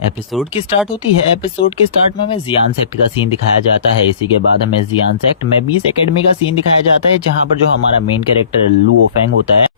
Episode की start होती है। एपिसोड के स्टार्ट में हमें जियान सेक्ट का सीन दिखाया जाता है। इसी के बाद हमें जियान सेक्ट में 20 एकेडमी का सीन दिखाया जाता है, जहां पर जो हमारा मेन कैरेक्टर लुओ फेंग होता है,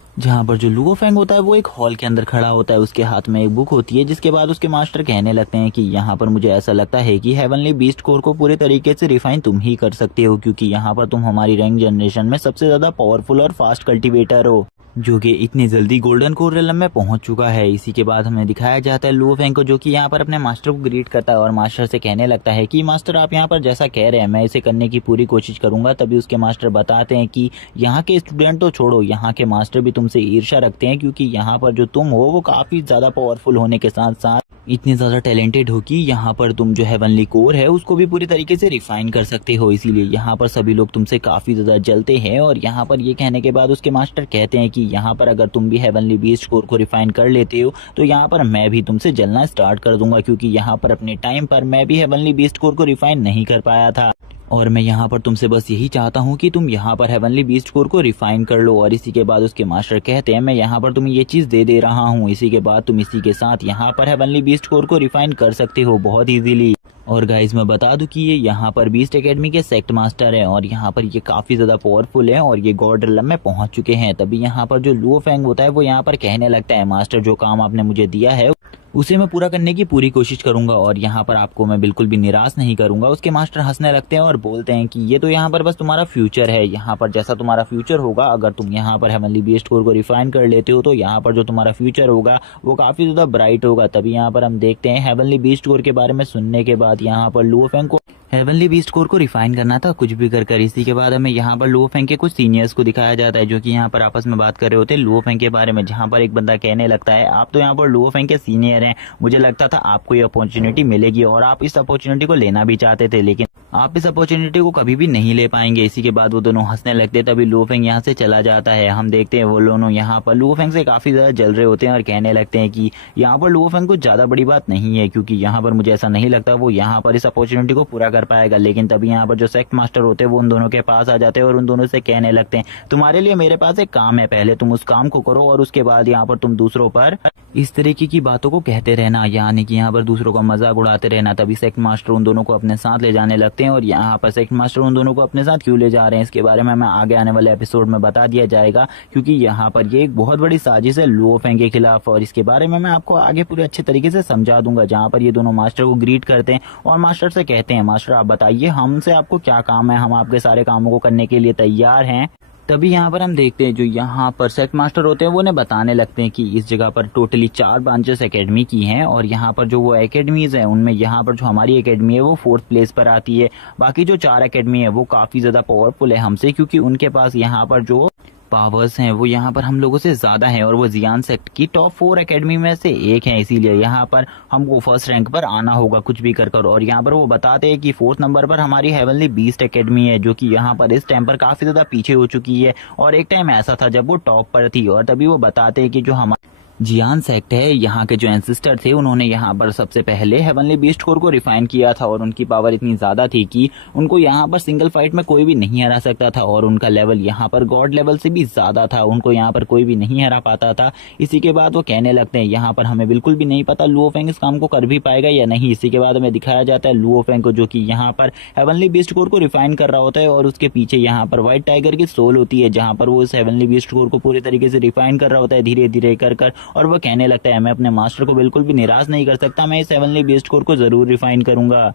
वो एक हॉल के अंदर खड़ा होता है। उसके हाथ में एक बुक होती है, जिसके बाद उसके मास्टर कहने लगते हैं कि यहाँ पर मुझे ऐसा लगता है कि हेवनली बीस्ट कोर को पूरे तरीके से रिफाइन तुम ही कर सकते हो, क्योंकि यहाँ पर तुम हमारी रैंक जनरेशन में सबसे ज्यादा पावरफुल और फास्ट कल्टिवेटर हो, जो कि इतनी जल्दी गोल्डन कोर रिलम में पहुंच चुका है। इसी के बाद हमें दिखाया जाता है लुओ फेंग को, जो कि यहाँ पर अपने मास्टर को ग्रीट करता है और मास्टर से कहने लगता है कि मास्टर आप यहाँ पर जैसा कह रहे हैं मैं इसे करने की पूरी कोशिश करूंगा। तभी उसके मास्टर बताते हैं कि यहाँ के स्टूडेंट तो छोड़ो, यहाँ के मास्टर भी तुमसे ईर्ष्या रखते हैं, क्योंकि यहाँ पर जो तुम हो वो काफी ज्यादा पावरफुल होने के साथ साथ इतने ज्यादा टैलेंटेड हो कि यहाँ पर तुम जो हेवनली कोर है उसको भी पूरी तरीके से रिफाइन कर सकते हो। इसीलिए यहाँ पर सभी लोग तुमसे काफी ज्यादा जलते हैं। और यहाँ पर ये कहने के बाद उसके मास्टर कहते हैं कि यहाँ पर अगर तुम भी हेवनली बीस्ट कोर को रिफाइन कर लेते हो तो यहाँ पर मैं भी तुमसे जलना स्टार्ट कर दूंगा, क्योंकि यहाँ पर अपने टाइम पर मैं भी हेवनली बीस्ट कोर को रिफाइन नहीं कर पाया था। और मैं यहाँ पर तुमसे बस यही चाहता हूँ कि तुम यहाँ पर हेवनली बीस्ट कोर को रिफाइन कर लो। और इसी के बाद उसके मास्टर कहते हैं मैं यहाँ पर तुम्हें ये चीज दे रहा हूँ, इसी के बाद तुम इसी के साथ यहाँ पर हेवनली बीस्ट कोर को रिफाइन कर सकते हो बहुत इजीली। और गाइज मैं बता दूं कि ये यहाँ पर बीस्ट एकेडमी के सेक्ट मास्टर हैं और यहाँ पर ये काफी ज्यादा पावरफुल हैं और ये गॉड रिलम में पहुंच चुके हैं। तभी यहाँ पर जो लुओ फेंग होता है वो यहाँ पर कहने लगता है मास्टर जो काम आपने मुझे दिया है उसे मैं पूरा करने की पूरी कोशिश करूंगा और यहाँ पर आपको मैं बिल्कुल भी निराश नहीं करूंगा। उसके मास्टर हंसने लगते हैं और बोलते हैं कि ये तो यहाँ पर बस तुम्हारा फ्यूचर है, यहाँ पर जैसा तुम्हारा फ्यूचर होगा अगर तुम यहाँ पर हेवनली बीस्ट कोर को रिफाइन कर लेते हो तो यहाँ पर जो तुम्हारा फ्यूचर होगा वो काफी ज्यादा ब्राइट होगा। तभी यहाँ पर हम देखते हैं हेवनली बीस्ट कोर के बारे में सुनने के बाद यहाँ पर लुओ फेंग को हेवनली बीस्ट कोर को रिफाइन करना था कुछ भी कर। इसी के बाद हमें यहाँ पर लुओ फेंग के कुछ सीनियर्स को दिखाया जाता है, जो कि यहाँ पर आपस में बात कर रहे होते हैं लुओ फेंग के बारे में। जहाँ पर एक बंदा कहने लगता है आप तो यहाँ पर लुओ फेंग के सीनियर हैं, मुझे लगता था आपको ये अपॉर्चुनिटी मिलेगी और आप इस अपॉर्चुनिटी को लेना भी चाहते थे, लेकिन आप इस अपॉर्चुनिटी को कभी भी नहीं ले पाएंगे। इसी के बाद वो दोनों हंसने लगते हैं। तभी लुओ फेंग यहाँ से चला जाता है। हम देखते हैं वो दोनों यहाँ पर लुओ फेंग से काफी ज्यादा जल रहे होते हैं और कहने लगते हैं कि यहाँ पर लुओ फेंग कुछ ज्यादा बड़ी बात नहीं है, क्योंकि यहाँ पर मुझे ऐसा नहीं लगता वो यहाँ पर इस अपॉर्चुनिटी को पूरा कर पाएगा। लेकिन तभी यहाँ पर जो सेक्ट मास्टर होते हैं वो उन दोनों के पास आ जाते हैं और उन दोनों से कहने लगते हैं तुम्हारे लिए मेरे पास एक काम है, पहले तुम उस काम को करो और उसके बाद यहाँ पर तुम दूसरों पर इस तरीके की बातों को कहते रहना, यानी कि यहाँ पर दूसरों का मजाक उड़ाते रहना। तभी सेक्ट मास्टर उन दोनों को अपने साथ ले जाने लगते हैं और यहाँ पर सेक्ट मास्टर उन दोनों को अपने साथ क्यों ले जा रहे हैं इसके बारे में हमें आगे आने वाले एपिसोड में बता दिया जाएगा, क्योंकि यहाँ पर ये एक बहुत बड़ी साजिश है लुओ फेंग के खिलाफ और इसके बारे में मैं आपको आगे पूरे अच्छे तरीके से समझा दूंगा। जहाँ पर ये दोनों मास्टर को ग्रीट करते हैं और मास्टर से कहते हैं मास्टर आप बताइए हमसे आपको क्या काम है, हम आपके सारे कामों को करने के लिए तैयार हैं। तभी यहाँ पर हम देखते हैं जो यहाँ पर सेक्ट मास्टर होते हैं वो उन्हें बताने लगते हैं कि इस जगह पर टोटली 4 ब्रांचेस एकेडमी की हैं और यहाँ पर जो वो एकेडमीज हैं उनमें यहाँ पर जो हमारी एकेडमी है वो 4th प्लेस पर आती है। बाकी जो 4 एकेडमी है वो काफी ज्यादा पावरफुल है हमसे, क्योंकि उनके पास यहाँ पर जो पावर्स हैं वो यहाँ पर हम लोगों से ज्यादा हैं और वो जियान सेक्ट की टॉप 4 एकेडमी में से एक है। इसीलिए यहाँ पर हमको फर्स्ट रैंक पर आना होगा कुछ भी कर। और यहाँ पर वो बताते हैं कि 4th नंबर पर हमारी हेवनली बीस्ट एकेडमी है, जो कि यहाँ पर इस टाइम पर काफी ज्यादा पीछे हो चुकी है और एक टाइम ऐसा था जब वो टॉप पर थी। और तभी वो बताते हैं कि जो हमारे जियान सेक्ट है यहाँ के जो एंसेस्टर थे उन्होंने यहाँ पर सबसे पहले हेवनली बीस्ट कोर को रिफाइन किया था और उनकी पावर इतनी ज्यादा थी कि उनको यहाँ पर सिंगल फाइट में कोई भी नहीं हरा सकता था और उनका लेवल यहाँ पर गॉड लेवल से भी ज्यादा था, उनको यहाँ पर कोई भी नहीं हरा पाता था। इसी के बाद वो कहने लगते हैं यहाँ पर हमें बिल्कुल भी नहीं पता लुओ फेंग इस काम को कर भी पाएगा या नहीं। इसी के बाद हमें दिखाया जाता है लुओ फेंग को, जो कि यहाँ पर हेवनली बीस्ट कोर को रिफाइन कर रहा होता है और उसके पीछे यहाँ पर व्हाइट टाइगर की सोल होती है, जहाँ पर वो इस हेवनली बीस्ट कोर को पूरी तरीके से रिफाइन कर रहा होता है धीरे धीरे कर और वो कहने लगता है मैं अपने मास्टर को बिल्कुल भी निराश नहीं कर सकता, मैं इस हेवनली बीस्ट कोर को जरूर रिफाइन करूंगा।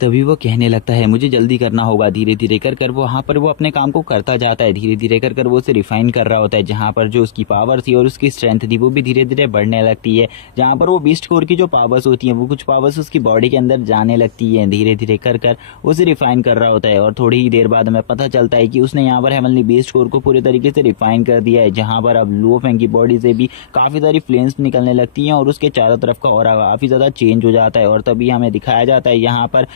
तभी वो कहने लगता है मुझे जल्दी करना होगा। धीरे धीरे कर वहाँ पर वो अपने काम को करता जाता है, धीरे धीरे कर वो उसे रिफाइन कर रहा होता है। जहाँ पर जो उसकी पावर थी और उसकी स्ट्रेंथ थी वो भी धीरे धीरे बढ़ने लगती है। जहाँ पर वो बीस्ट कोर की जो पावर्स होती हैं वो कुछ पावर्स उसकी बॉडी के अंदर जाने लगती है, धीरे धीरे कर उसे रिफाइन कर रहा होता है। और थोड़ी ही देर बाद हमें पता चलता है कि उसने यहाँ पर हेवनली बीस्ट कोर को पूरे तरीके से रिफाइन कर दिया है। जहाँ पर अब लुओ फेंग की बॉडी से भी काफी सारी फ्लेम्स निकलने लगती हैं और उसके चारों तरफ का ऑरा काफी ज्यादा चेंज हो जाता है। और तभी हमें दिखाया जाता है यहाँ पर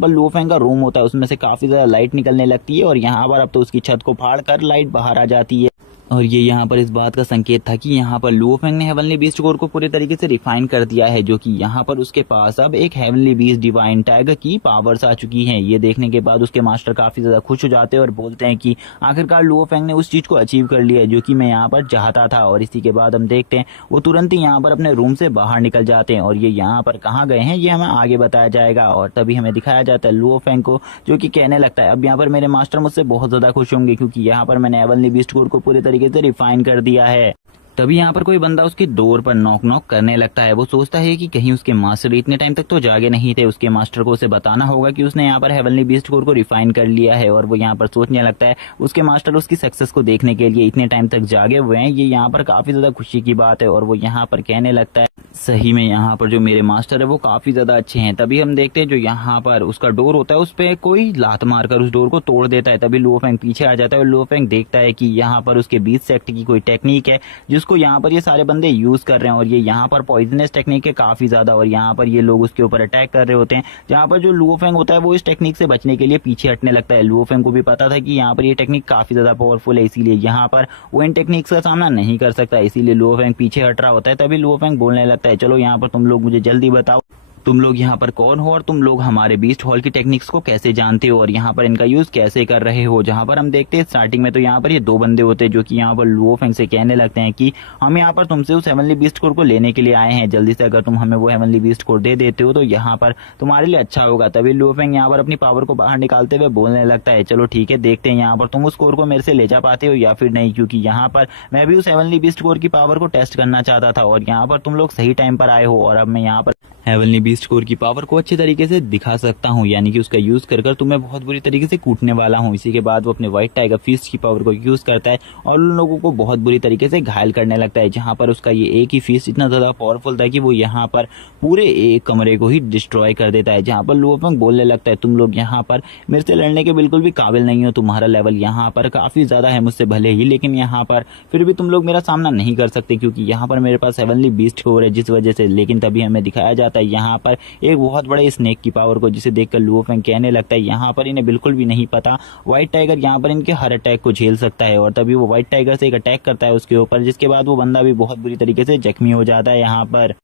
लुओ फेंग का रूम होता है उसमें से काफी ज्यादा लाइट निकलने लगती है और यहाँ पर अब तो उसकी छत को फाड़ कर लाइट बाहर आ जाती है। और ये यहाँ पर इस बात का संकेत था कि यहाँ पर लुओ फेंग ने हेवनली बीस्ट कोर को पूरे तरीके से रिफाइन कर दिया है, जो कि यहाँ पर उसके पास अब एक हेवनली बीस्ट डिवाइन टाइगर की पावर्स आ चुकी हैं। ये देखने के बाद उसके मास्टर काफी ज्यादा खुश हो जाते हैं और बोलते हैं कि आखिरकार लुओ फेंग ने उस चीज को अचीव कर लिया है जो कि मैं यहाँ पर चाहता था। और इसी के बाद हम देखते हैं वो तुरंत ही यहाँ पर अपने रूम से बाहर निकल जाते हैं और ये यहाँ पर कहाँ गए हैं ये हमें आगे बताया जाएगा। और तभी हमें दिखाया जाता है लुओ फेंग को, जो कि कहने लगता है अब यहाँ पर मेरे मास्टर मुझसे बहुत ज्यादा खुश होंगे क्योंकि यहाँ पर मैंने हेवनली बीस्ट कोर को पूरे तरीके से रिफाइन कर दिया है। तभी यहाँ पर कोई बंदा उसकी डोर पर नॉक नॉक करने लगता है। वो सोचता है कि कहीं उसके मास्टर इतने टाइम तक तो जागे नहीं थे, उसके मास्टर को उसे बताना होगा कि उसने यहाँ पर हेवनली बीस्ट कोर को रिफाइन कर लिया है। और वो यहाँ पर सोचने लगता है उसके मास्टर उसकी सक्सेस को देखने के लिए इतने टाइम तक जागे हुए हैं, ये यहाँ पर काफी ज्यादा खुशी की बात है। और वो यहाँ पर कहने लगता है सही में यहाँ पर जो मेरे मास्टर है वो काफी ज्यादा अच्छे हैं। तभी हम देखते हैं जो यहाँ पर उसका डोर होता है उस पर कोई लात मारकर उस डोर को तोड़ देता है। तभी लुओ फेंग पीछे आ जाता है और लुओ फेंग देखता है कि यहाँ पर उसके 20 सेक्ट की कोई टेक्निक है जिसको यहाँ पर ये सारे बंदे यूज कर रहे हैं और ये यहाँ पर पॉइजनस टेक्निक है काफी ज्यादा। और यहाँ पर ये लोग उसके ऊपर अटैक कर रहे होते हैं, जहाँ पर जो लुओ फेंग होता है वो इस टेक्निक से बचने के लिए पीछे हटने लगता है। लुओ फेंग को भी पता था कि यहाँ पर ये टेक्निक काफी ज्यादा पावरफुल है, इसीलिए यहाँ पर वो इन टेक्निक्स का सामना नहीं कर सकता, इसीलिए लुओ फेंग पीछे हट रहा होता है। तभी लुओ फेंग बोलने लगता है चलो यहाँ पर तुम लोग मुझे जल्दी बताओ तुम लोग यहाँ पर कौन हो और तुम लोग हमारे बीस्ट हॉल की टेक्निक्स को कैसे जानते हो और यहाँ पर इनका यूज कैसे कर रहे हो। जहाँ पर हम देखते हैं स्टार्टिंग में तो यहाँ पर ये दो बंदे होते हैं जो कि यहाँ पर लुओ फेंग से कहने लगते हैं कि हम यहाँ पर तुमसे उस हेवनली बीस्ट कोर को लेने के लिए आए हैं, जल्दी से अगर तुम हमें वो हेवनली बीस्ट कोर दे देते हो तो यहाँ पर तुम्हारे लिए अच्छा होगा। तभी लुओ फेंग यहाँ पर अपनी पावर को बाहर निकालते हुए बोलने लगता है चलो ठीक है देखते हैं यहाँ पर तुम उस कोर को मेरे से ले जा पाते हो या फिर नहीं, क्योंकि यहाँ पर मैं भी उस हेवनली बीस्ट कोर की पावर को टेस्ट करना चाहता था और यहाँ पर तुम लोग सही टाइम पर आए हो और अब मैं यहाँ पर हेवनली बीस्ट कोर की पावर को अच्छे तरीके से दिखा सकता हूँ, यानी कि उसका यूज कर तुम्हें बहुत बुरी तरीके से कूटने वाला हूँ। इसी के बाद वो अपने व्हाइट टाइगर फिस्ट की पावर को यूज करता है और उन लोगों को बहुत बुरी तरीके से घायल करने लगता है, जहाँ पर उसका ये एक ही फिस्ट इतना ज्यादा पावरफुल था कि वो यहाँ पर पूरे एक कमरे को ही डिस्ट्रॉय कर देता है। जहाँ पर लुओ फेंग बोलने लगता है तुम लोग यहाँ पर मेरे से लड़ने के बिल्कुल भी काबिल नहीं हो, तुम्हारा लेवल यहाँ पर काफी ज्यादा है मुझसे भले ही, लेकिन यहाँ पर फिर भी तुम लोग मेरा सामना नहीं कर सकते क्योंकि यहाँ पर मेरे पास हेवनली बीस्ट कोर है जिस वजह से। लेकिन तभी हमें दिखाया जाता है यहाँ पर एक बहुत बड़े स्नेक की पावर को, जिसे देखकर लुओ फेंग कहने लगता है यहाँ पर इन्हें बिल्कुल भी नहीं पता व्हाइट टाइगर यहाँ पर इनके हर अटैक को झेल सकता है। और तभी वो व्हाइट टाइगर से एक अटैक करता है उसके ऊपर, जिसके बाद वो बंदा भी बहुत बुरी तरीके से जख्मी हो जाता है यहाँ पर।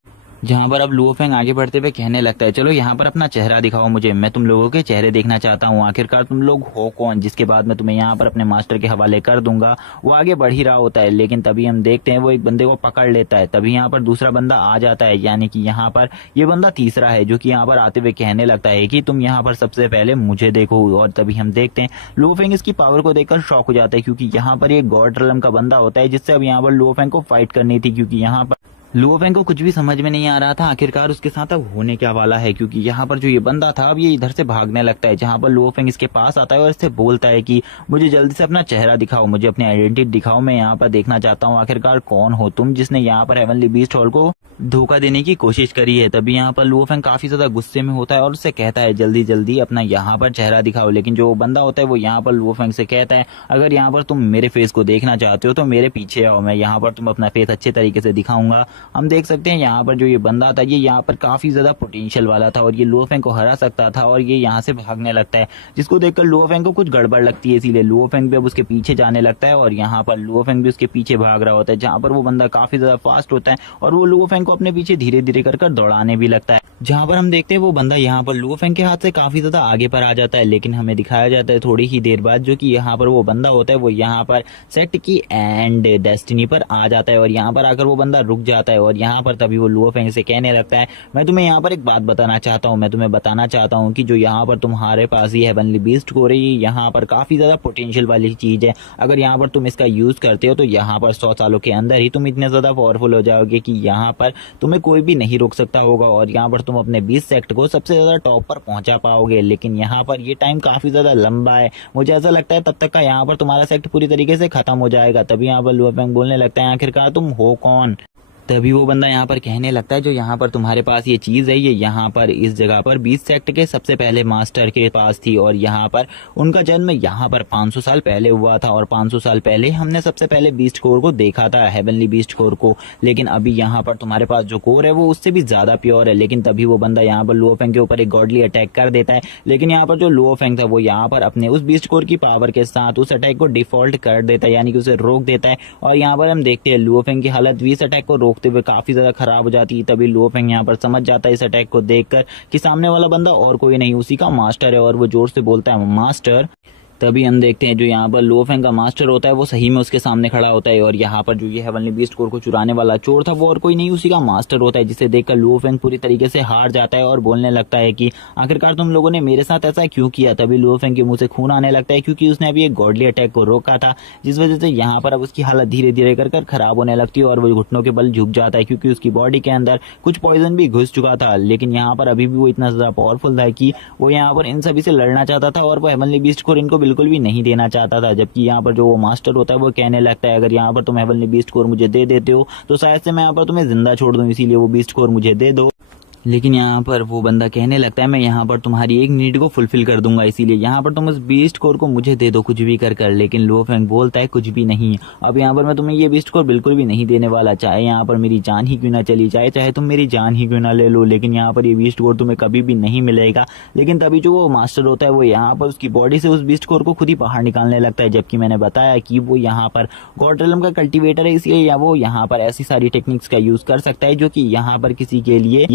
जहाँ पर अब लुओ फेंग आगे बढ़ते हुए कहने लगता है चलो यहाँ पर अपना चेहरा दिखाओ मुझे, मैं तुम लोगों के चेहरे देखना चाहता हूँ, आखिरकार तुम लोग हो कौन, जिसके बाद मैं तुम्हें यहाँ पर अपने मास्टर के हवाले कर दूंगा। वो आगे बढ़ ही रहा होता है लेकिन तभी हम देखते हैं वो एक बंदे को पकड़ लेता है। तभी यहाँ पर दूसरा बंदा आ जाता है, यानी कि यहाँ पर ये बंदा तीसरा है जो कि यहाँ पर आते हुए कहने लगता है कि तुम यहाँ पर सबसे पहले मुझे देखो। और तभी हम देखते हैं लुओ फेंग इसकी पावर को देखकर शॉक हो जाता है क्योंकि यहाँ पर एक गॉड रेलम का बंदा होता है जिससे अब यहाँ पर लुओ फेंग को फाइट करनी थी, क्योंकि यहाँ पर लुओ फेंग को कुछ भी समझ में नहीं आ रहा था आखिरकार उसके साथ अब होने क्या वाला है, क्योंकि यहाँ पर जो ये बंदा था अब ये इधर से भागने लगता है। जहाँ पर लुओ फेंग इसके पास आता है और इससे बोलता है कि मुझे जल्दी से अपना चेहरा दिखाओ, मुझे अपनी आइडेंटिटी दिखाओ, मैं यहाँ पर देखना चाहता हूँ आखिरकार कौन हो तुम जिसने यहाँ पर हेवनली बीस्ट हॉल को धोखा देने की कोशिश करी है। तभी यहाँ पर लुओ फेंग काफी ज्यादा गुस्से में होता है और उससे कहता है जल्दी जल्दी अपना यहाँ पर चेहरा दिखाओ। लेकिन जो बंदा होता है वो यहाँ पर लुओ फेंग से कहता है अगर यहाँ पर तुम मेरे फेस को देखना चाहते हो तो मेरे पीछे आओ, मैं यहाँ पर तुम अपना फेस अच्छे तरीके से दिखाऊंगा। हम देख सकते हैं यहाँ पर जो ये बंदा था ये यहाँ पर काफी ज्यादा पोटेंशियल वाला था और ये लुओ फेंग को हरा सकता था और ये यहाँ से भागने लगता है, जिसको देखकर लुओ फेंग को कुछ गड़बड़ लगती है, इसीलिए लुओ फेंग भी अब उसके पीछे जाने लगता है और यहाँ पर लुओ फेंग भी उसके पीछे भाग रहा होता है। जहाँ पर वो बंदा काफी ज्यादा फास्ट होता है और वो लुओ फेंग को अपने पीछे धीरे धीरे कर दौड़ाने भी लगता है। जहाँ पर हम देखते हैं वो बंदा यहाँ पर लुओ फेंग के हाथ से काफी ज्यादा आगे पर आ जाता है, लेकिन हमें दिखाया जाता है थोड़ी ही देर बाद जो कि यहाँ पर वो बंदा होता है वो यहाँ पर सेक्ट की एंड डेस्टिनी पर आ जाता है और यहाँ पर आकर वो बंदा रुक जाता है और यहाँ पर तभी वो लुओ फेंग से कहने लगता है मैं तुम्हें यहाँ पर एक बात बताना चाहता हूँ, मैं तुम्हें बताना चाहता हूँ कि जो यहाँ पर तुम्हारे पास ये हेवनली बीस्ट कोर है यहाँ पर काफी ज्यादा पोटेंशियल वाली चीज है। अगर यहाँ पर तुम इसका यूज करते हो तो यहाँ पर 100 सालों के अंदर ही तुम इतने ज्यादा पावरफुल हो जाओगे कि यहाँ पर तुम्हें कोई भी नहीं रोक सकता होगा और यहाँ पर तुम अपने 20 सेक्ट को सबसे ज्यादा टॉप पर पहुंचा पाओगे। लेकिन यहाँ पर ये टाइम काफी ज्यादा लंबा है, मुझे ऐसा लगता है तब तक का यहाँ पर तुम्हारा सेक्ट पूरी तरीके से खत्म हो जाएगा। तभी यहाँ पर लुओ फेंग बोलने लगता है आखिरकार तुम हो कौन। तभी वो बंदा यहाँ पर कहने लगता है जो यहाँ पर तुम्हारे पास ये चीज है ये यहाँ पर इस जगह पर 20 सेक्ट के सबसे पहले मास्टर के पास थी और यहाँ पर उनका जन्म यहाँ पर 500 साल पहले हुआ था और 500 साल पहले हमने सबसे पहले बीस्ट कोर को देखा था, हेवनली बीस्ट कोर को। लेकिन अभी यहाँ पर तुम्हारे पास जो कोर है वो उससे भी ज्यादा प्योर है। लेकिन तभी वो बंदा यहाँ पर लुओफेंग के ऊपर एक गॉडली अटैक कर देता है। लेकिन यहाँ पर जो लुओफेंग था वो यहाँ पर अपने उस बीस्ट कोर की पावर के साथ उस अटैक को डिफॉल्ट कर देता है, यानी कि उसे रोक देता है। और यहाँ पर हम देखते हैं लुओफेंग की हालत भी इस अटैक को रोकते हुए काफी ज्यादा खराब हो जाती है। तभी लुओफेंग यहाँ पर समझ जाता है इस अटैक को देखकर कि सामने वाला बंदा और कोई नहीं उसी का मास्टर है और वो जोर से बोलता है मास्टर। तभी हम देखते हैं जो यहाँ पर लुओफेंग का मास्टर होता है वो सही में उसके सामने खड़ा होता है और यहाँ पर जो ये हेवनली बीस्ट कोर को चुराने वाला चोर था वो और कोई नहीं उसी का मास्टर होता है, जिसे देखकर लुओफेंग पूरी तरीके से हार जाता है और बोलने लगता है कि आखिरकार तुम लोगों ने मेरे साथ ऐसा क्यों किया। तभी लुओफेंग के मुंह से खून आने लगता है क्योंकि उसने अभी एक गॉडली अटैक को रोका था, जिस वजह से यहाँ पर अब उसकी हालत धीरे धीरे कर खराब होने लगती है और वो घुटनों के बल झुक जाता है क्योंकि उसकी बॉडी के अंदर कुछ पॉइजन भी घुस चुका था। लेकिन यहाँ पर अभी भी वो इतना ज्यादा पावरफुल था कि वो यहाँ पर इन सभी से लड़ना चाहता था और वो हेवनली बीस्ट कोर इनको बिल्कुल भी नहीं देना चाहता था। जबकि यहाँ पर जो वो मास्टर होता है वो कहने लगता है अगर यहाँ पर तुम हेवनली बीस्ट कोर मुझे दे देते हो तो शायद से मैं यहाँ पर तुम्हें जिंदा छोड़ दूं, इसीलिए वो बीस्ट कोर मुझे दे दो। लेकिन यहाँ पर वो बंदा कहने लगता है मैं यहाँ पर तुम्हारी एक नीड को फुलफिल कर दूंगा, इसीलिए यहाँ पर तुम उस बीस्ट कोर को मुझे दे दो कुछ भी कर। लेकिन लुओफेंग बोलता है कुछ भी नहीं, अब यहाँ पर मैं तुम्हें ये बीस्ट कोर बिल्कुल भी नहीं देने वाला, चाहे यहाँ पर मेरी जान ही क्यों ना चली जाए, चाहे तुम मेरी जान ही क्यों ना ले लो, लेकिन यहाँ पर ये बीस्ट कोर तुम्हें कभी भी नहीं मिलेगा। लेकिन तभी जो वो मास्टर होता है वो यहाँ पर उसकी बॉडी से उस बीस्ट कोर को खुद ही बाहर निकालने लगता है। जबकि मैंने बताया कि वो यहाँ पर गॉड रेलम का कल्टिवेटर है, इसलिए वो यहाँ पर ऐसी सारी टेक्निक्स का यूज कर सकता है जो कि यहाँ पर किसी के लिए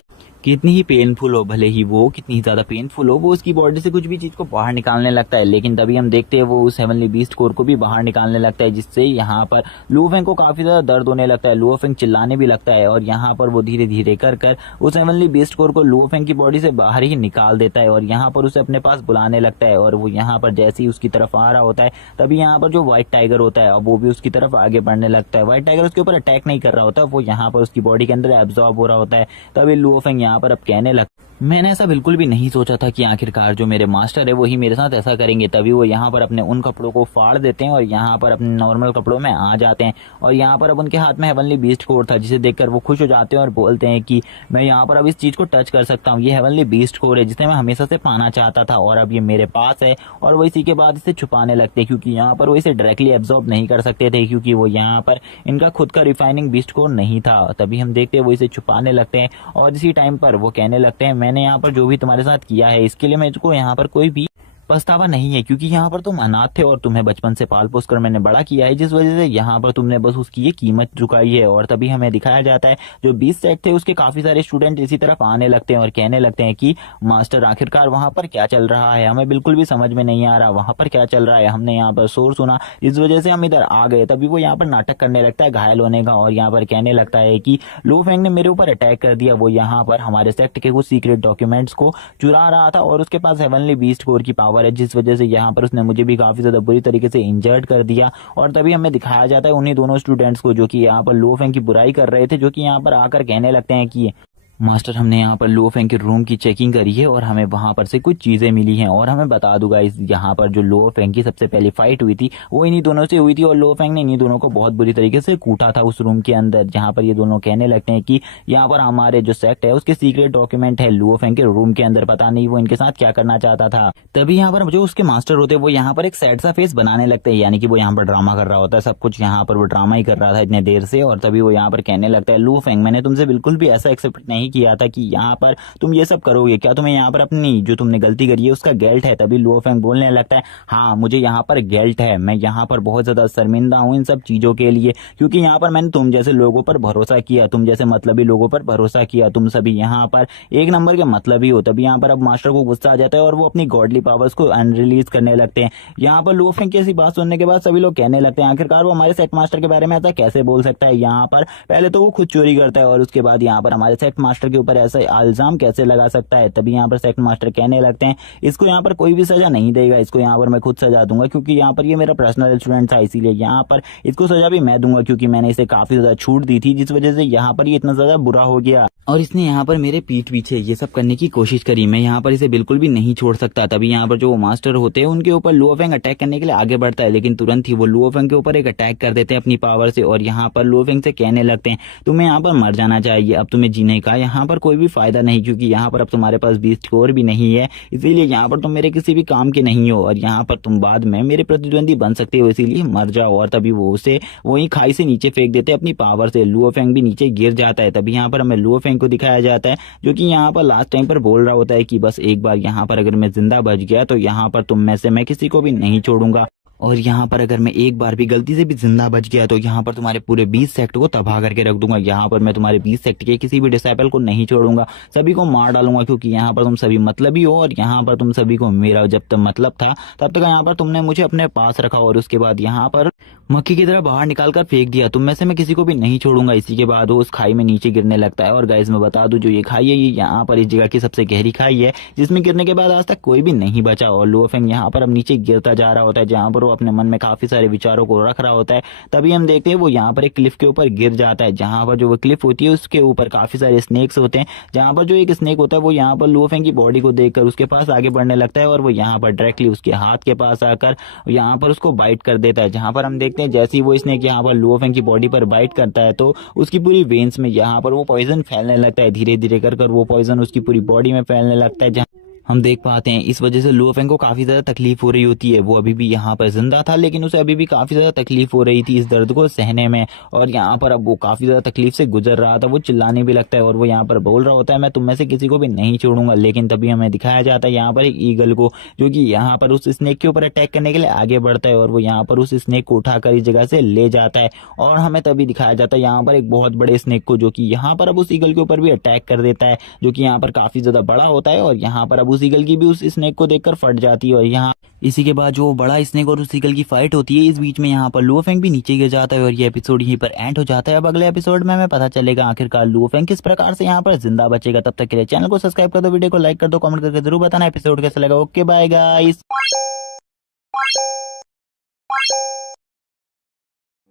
कितनी ही पेनफुल हो, भले ही वो कितनी ज्यादा पेनफुल हो, वो उसकी बॉडी से कुछ भी चीज को बाहर निकालने लगता है। लेकिन तभी हम देखते हैं वो उस हेवनली बीस्ट कोर को भी बाहर निकालने लगता है, जिससे यहाँ पर लुओफेंग को काफी ज्यादा दर्द होने लगता है। लुओफेंग चिल्लाने भी लगता है और यहाँ पर वो धीरे धीरे कर उस हेवनली बीस्ट कोर को लुओफेंग की बॉडी से बाहर ही निकाल देता है और यहाँ पर उसे अपने पास बुलाने लगता है। और वो यहाँ पर जैसे ही उसकी तरफ आ रहा होता है तभी यहाँ पर जो व्हाइट टाइगर होता है अब वो भी उसकी तरफ आगे बढ़ने लगता है। व्हाइट टाइगर उसके ऊपर अटैक नहीं कर रहा होता, वो यहाँ पर उसकी बॉडी के अंदर एब्जॉर्ब हो रहा होता है। तभी लुओफेंग यहाँ पर अब कहने लगता मैंने ऐसा बिल्कुल भी नहीं सोचा था कि आखिरकार जो मेरे मास्टर है वही मेरे साथ ऐसा करेंगे। तभी वो यहाँ पर अपने उन कपड़ों को फाड़ देते हैं और यहाँ पर अपने नॉर्मल कपड़ों में आ जाते हैं और यहाँ पर अब उनके हाथ में हेवनली बीस्ट कोर था, जिसे देखकर वो खुश हो जाते हैं और बोलते हैं कि मैं यहाँ पर अब इस चीज को टच कर सकता हूँ, ये हेवनली बीस्ट कोर है जिसे मैं हमेशा से पाना चाहता था और अब ये मेरे पास है। और वो इसी के बाद इसे छुपाने लगते हैं क्योंकि यहाँ पर वो इसे डायरेक्टली एब्जॉर्ब नहीं कर सकते थे क्योंकि वो यहाँ पर इनका खुद का रिफाइनिंग बीस्ट कोर नहीं था। तभी हम देखते हैं वो इसे छुपाने लगते हैं और इसी टाइम पर वो कहने लगते हैं मैंने यहाँ पर जो भी तुम्हारे साथ किया है इसके लिए मेरे को यहाँ पर कोई भी पछतावा नहीं है क्योंकि यहाँ पर तुम अनाथ थे और तुम्हें बचपन से पाल पोस कर मैंने बड़ा किया है, जिस वजह से यहाँ पर तुमने बस उसकी ये कीमत चुकाई है। और तभी हमें दिखाया जाता है जो 20 सेट थे उसके काफी सारे स्टूडेंट इसी तरफ आने लगते हैं और कहने लगते हैं कि मास्टर आखिरकार वहां पर क्या चल रहा है, हमें बिल्कुल भी समझ में नहीं आ रहा वहां पर क्या चल रहा है, हमने यहाँ पर शोर सुना इस वजह से हम इधर आ गए। तभी वो यहाँ पर नाटक करने लगता है घायल होने का और यहाँ पर कहने लगता है कि लुओफेंग ने मेरे ऊपर अटैक कर दिया, वो यहाँ पर हमारे सेक्ट के कुछ सीक्रेट डॉक्यूमेंट्स को चुरा रहा था और उसके पास हेवनली बीस्ट कोर की पावर है, जिस वजह से यहाँ पर उसने मुझे भी काफी ज्यादा बुरी तरीके से इंजर्ड कर दिया। और तभी हमें दिखाया जाता है उन्हीं दोनों स्टूडेंट्स को जो कि यहाँ पर लुओफेंग की बुराई कर रहे थे, जो कि यहाँ पर आकर कहने लगते हैं कि मास्टर हमने यहाँ पर लुओफेंग के रूम की चेकिंग करी है और हमें वहां पर से कुछ चीजें मिली हैं और हमें बता दूंगा इस यहाँ पर जो लुओफेंग की सबसे पहली फाइट हुई थी वो इन्हीं दोनों से हुई थी और लुओफेंग ने इन्हीं दोनों को बहुत बुरी तरीके से कूटा था उस रूम के अंदर, जहाँ पर ये दोनों कहने लगते हैं कि यहाँ पर हमारे जो सेक्ट है उसके सीक्रेट डॉक्यूमेंट है लुओफेंग के रूम के अंदर, पता नहीं वो इनके साथ क्या करना चाहता था। तभी यहाँ पर जो उसके मास्टर होते हैं वो यहाँ पर एक सैड सा फेस बनाने लगते हैं, यानी कि वो यहाँ पर ड्रामा कर रहा होता है, सब कुछ यहाँ पर वो ड्रामा ही कर रहा था इतने देर से। और तभी वो यहाँ पर कहने लगता है लुओफेंग मैंने तुमसे बिल्कुल भी ऐसा एक्सेप्ट नहीं किया था कि यहाँ पर तुम ये सब करोगे, क्या तुम्हें यहाँ पर अपनी जो तुमने गलती करी है उसका गिल्ट है। तभी लुओफेंग बोलने लगता है हाँ मुझे यहाँ पर गिल्ट है, मैं यहाँ पर बहुत ज्यादा शर्मिंदा हूँ इन सब चीजों के लिए क्योंकि यहाँ पर मैंने तुम जैसे लोगों पर भरोसा किया, तुम जैसे मतलबी लोगों पर भरोसा किया, तुम सभी यहाँ पर एक नंबर के मतलबी हो। तभी यहाँ पर अब मास्टर को गुस्सा आ जाता है और वो अपनी गॉडली पावर्स को अनरिलीज करने लगते हैं। यहाँ पर लुओफेंग की ऐसी बात सुनने के बाद सभी लोग कहने लगते हैं आखिरकार वो हमारे सेट मास्टर के बारे में ऐसा कैसे बोल सकता है। यहाँ पर पहले तो वो खुद चोरी करता है और उसके बाद यहाँ पर हमारे सेट मास्टर मास्टर के ऊपर ऐसा इल्जाम कैसे लगा सकता है। तभी यहाँ पर सेकंड मास्टर कहने लगते हैं इसको यहाँ पर कोई भी सजा नहीं देगा, इसको यहाँ पर मैं खुद सजा दूंगा क्योंकि यहाँ पर ये मेरा पर्सनल स्टूडेंट था, इसीलिए यहाँ पर इसको सजा भी मैं दूंगा क्योंकि मैंने इसे काफी ज्यादा छूट दी थी, जिस वजह से यहाँ पर ये इतना ज्यादा बुरा हो गया और इसने यहाँ पर मेरे पीठ पीछे ये सब करने की कोशिश करी। मैं यहाँ पर इसे बिल्कुल भी नहीं छोड़ सकता। तभी यहाँ पर जो वो मास्टर होते हैं उनके ऊपर लुओफेंग अटैक करने के लिए आगे बढ़ता है, लेकिन तुरंत ही वो लुओफेंग के ऊपर एक अटैक कर देते हैं अपनी पावर से और यहाँ पर लुओफेंग से कहने लगते हैं तुम्हें यहाँ पर मर जाना चाहिए, अब तुम्हें जीने का यहाँ पर कोई भी फायदा नहीं क्योंकि यहाँ पर अब तुम्हारे पास बीस्ट कोर भी नहीं है, इसीलिए यहाँ पर तुम मेरे किसी भी काम के नहीं हो और यहाँ पर तुम बाद में मेरे प्रतिद्वंदी बन सकते हो, इसीलिए मर जाओ। और तभी वो उसे वही खाई से नीचे फेंक देते हैं अपनी पावर से, लुओफेंग भी नीचे गिर जाता है। तभी यहाँ पर हमें लुओफेंग को दिखाया जाता है जो कि यहाँ पर लास्ट टाइम पर बोल रहा होता है कि बस एक बार यहाँ पर अगर मैं जिंदा बच गया तो यहाँ पर तुम में से मैं किसी को भी नहीं छोड़ूंगा और यहाँ पर अगर मैं एक बार भी गलती से भी जिंदा बच गया तो यहाँ पर तुम्हारे पूरे 20 सेक्ट को तबाह करके रख दूंगा। यहाँ पर मैं तुम्हारे 20 सेक्ट के किसी भी डिसाइपल को नहीं छोड़ूंगा, सभी को मार डालूंगा क्योंकि यहाँ पर तुम सभी मतलबी हो और यहाँ पर तुम सभी को मेरा जब तक मतलब था तब तक यहाँ पर तुमने मुझे अपने पास रखा और उसके बाद यहाँ पर मक्खी की तरह बाहर निकाल कर फेंक दिया, तुम में से मैं किसी को भी नहीं छोड़ूंगा। इसी के बाद वो उस खाई में नीचे गिरने लगता है और गाइस मैं बता दूं जो ये खाई है ये यहाँ पर इस जगह की सबसे गहरी खाई है जिसमें गिरने के बाद आज तक कोई भी नहीं बचा और लुओफेंग यहाँ पर अब नीचे गिरता जा रहा होता है जहाँ पर वो अपने मन में काफी सारे विचारों को रख रहा होता है। तभी हम देखते हैं वो यहाँ पर एक क्लिफ के ऊपर गिर जाता है, जहाँ पर जो वो क्लिफ होती है उसके ऊपर काफी सारे स्नेक्स होते हैं, जहाँ पर जो एक स्नेक होता है वो यहाँ पर लुओफेंग की बॉडी को देखकर उसके पास आगे बढ़ने लगता है और वो यहाँ पर डायरेक्टली उसके हाथ के पास आकर यहाँ पर उसको बाइट कर देता है। जहाँ पर हम देखते हैं जैसे ही वो स्नेक यहाँ पर लुओफेंग की बॉडी पर बाइट करता है तो उसकी पूरी वेन्स में यहाँ पर वो पॉइजन फैलने लगता है, धीरे धीरे कर वो पॉइजन उसकी पूरी बॉडी में फैलने लगता है। हम देख पाते हैं इस वजह से लुओफेंग को काफी ज्यादा तकलीफ हो रही होती है। वो अभी भी यहाँ पर जिंदा था लेकिन उसे अभी भी काफी ज्यादा तकलीफ हो रही थी इस दर्द को सहने में और यहाँ पर अब वो काफी ज्यादा तकलीफ से गुजर रहा था। वो चिल्लाने भी लगता है और वो यहाँ पर बोल रहा होता है मैं तुम में से किसी को भी नहीं छोड़ूंगा। लेकिन तभी हमें दिखाया जाता है यहाँ पर एक ईगल को जो कि यहाँ पर उस स्नेक के ऊपर अटैक करने के लिए आगे बढ़ता है और वो यहाँ पर उस स्नेक को उठाकर इस जगह से ले जाता है और हमें तभी दिखाया जाता है यहाँ पर एक बहुत बड़े स्नेक को जो कि यहाँ पर अब उस ईगल के ऊपर भी अटैक कर देता है जो कि यहाँ पर काफी ज्यादा बड़ा होता है और यहाँ पर अब उस ईगल की भी उस स्नेक को देखकर फट जाती है और यहाँ इसी के बाद जो बड़ा स्नेक और उस ईगल की फाइट होती है इस बीच में यहाँ पर लुओफेंग भी नीचे गिर जाता है और ये एपिसोड यहीं पर एंड हो जाता है। अब अगले एपिसोड में हमें पता चलेगा आखिरकार लुओफेंग किस प्रकार से यहाँ पर जिंदा बचेगा। तब तक के लिए चैनल को सब्सक्राइब कर दो, वीडियो को लाइक कर दो, कमेंट करके जरूर बताना एपिसोड कैसा लगा। Okay bye guys.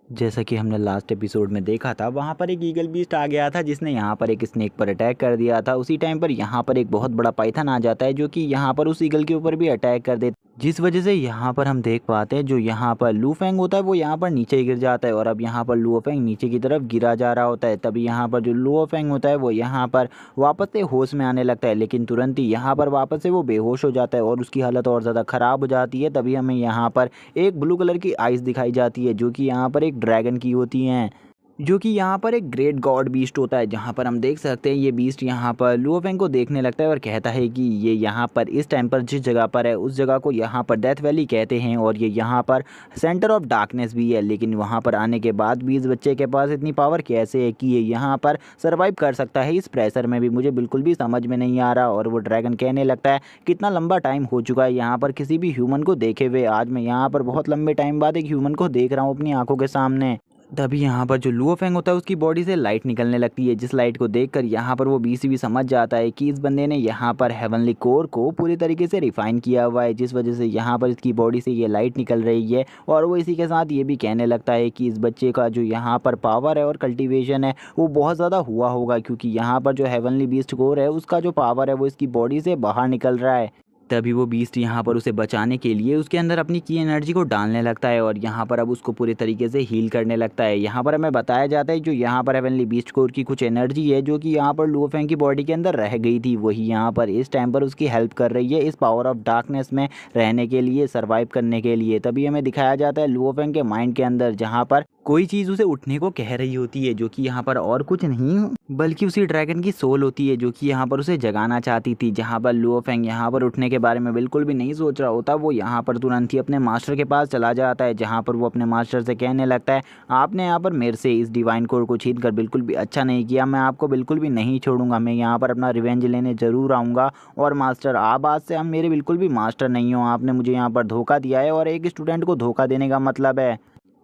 जैसा कि हमने लास्ट एपिसोड में देखा था वहाँ पर एक ईगल बीस्ट आ गया था जिसने यहाँ पर एक स्नेक पर अटैक कर दिया था। उसी टाइम पर यहाँ पर एक बहुत बड़ा पाइथन आ जाता है जो कि यहाँ पर उस ईगल के ऊपर भी अटैक कर देता है, जिस वजह से यहाँ पर हम देख पाते हैं जो यहाँ पर लुओफेंग होता है वो यहाँ पर नीचे गिर जाता है और अब यहाँ पर लुओफेंग नीचे की तरफ गिरा जा रहा होता है। तभी यहाँ पर जो लुओफेंग होता है वो यहाँ पर वापस से होश में आने लगता है, लेकिन तुरंत ही यहाँ पर वापस से वो बेहोश हो जाता है और उसकी हालत और ज़्यादा ख़राब हो जाती है। तभी हमें यहाँ पर एक ब्लू कलर की आइस दिखाई जाती है जो कि यहाँ पर एक ड्रैगन की होती हैं, जो कि यहाँ पर एक ग्रेट गॉड बीस्ट होता है। जहाँ पर हम देख सकते हैं ये बीस्ट यहाँ पर लुओफेंग को देखने लगता है और कहता है कि ये यहाँ पर इस टाइम पर जिस जगह पर है उस जगह को यहाँ पर डेथ वैली कहते हैं और ये यहाँ पर सेंटर ऑफ डार्कनेस भी है। लेकिन वहाँ पर आने के बाद भी इस बच्चे के पास इतनी पावर कैसे है कि ये यहाँ पर सर्वाइव कर सकता है इस प्रेशर में भी, मुझे बिल्कुल भी समझ में नहीं आ रहा। और वो ड्रैगन कहने लगता है कितना लंबा टाइम हो चुका है यहाँ पर किसी भी ह्यूमन को देखे हुए, आज मैं यहाँ पर बहुत लंबे टाइम बाद एक ह्यूमन को देख रहा हूँ अपनी आंखों के सामने। तभी यहाँ पर जो लुओफेंग होता है उसकी बॉडी से लाइट निकलने लगती है, जिस लाइट को देखकर यहाँ पर वो बीसी भी समझ जाता है कि इस बंदे ने यहाँ पर हेवनली कोर को पूरी तरीके से रिफाइन किया हुआ है, जिस वजह से यहाँ पर इसकी बॉडी से ये लाइट निकल रही है। और वो इसी के साथ ये भी कहने लगता है कि इस बच्चे का जो यहाँ पर पावर है और कल्टिवेशन है वो बहुत ज़्यादा हुआ होगा क्योंकि यहाँ पर जो हेवनली बीस्ट कोर है उसका जो पावर है वो इसकी बॉडी से बाहर निकल रहा है। तभी वो बीस्ट यहाँ पर उसे बचाने के लिए उसके अंदर अपनी की एनर्जी को डालने लगता है और यहाँ पर अब उसको पूरे तरीके से हील करने लगता है। यहाँ पर हमें बताया जाता है जो यहाँ पर हेवनली बीस्ट कोर की कुछ एनर्जी है जो कि यहाँ पर लुओफेंग की बॉडी के अंदर रह गई थी, वही यहाँ पर इस टाइम पर उसकी हेल्प कर रही है इस पावर ऑफ डार्कनेस में रहने के लिए, सर्वाइव करने के लिए। तभी हमें दिखाया जाता है लुओफेंग के माइंड के अंदर जहाँ पर कोई चीज़ उसे उठने को कह रही होती है जो कि यहाँ पर और कुछ नहीं बल्कि उसी ड्रैगन की सोल होती है जो कि यहाँ पर उसे जगाना चाहती थी। जहाँ पर लुओफेंग यहाँ पर उठने के बारे में बिल्कुल भी नहीं सोच रहा होता, वो यहाँ पर तुरंत ही अपने मास्टर के पास चला जाता है, जहाँ पर वो अपने मास्टर से कहने लगता है आपने यहाँ पर मेरे से इस डिवाइन कोर को छीन कर बिल्कुल भी अच्छा नहीं किया, मैं आपको बिल्कुल भी नहीं छोड़ूंगा, मैं यहाँ पर अपना रिवेंज लेने ज़रूर आऊँगा। और मास्टर आप आज से हम मेरे बिल्कुल भी मास्टर नहीं हो, आपने मुझे यहाँ पर धोखा दिया है और एक स्टूडेंट को धोखा देने का मतलब है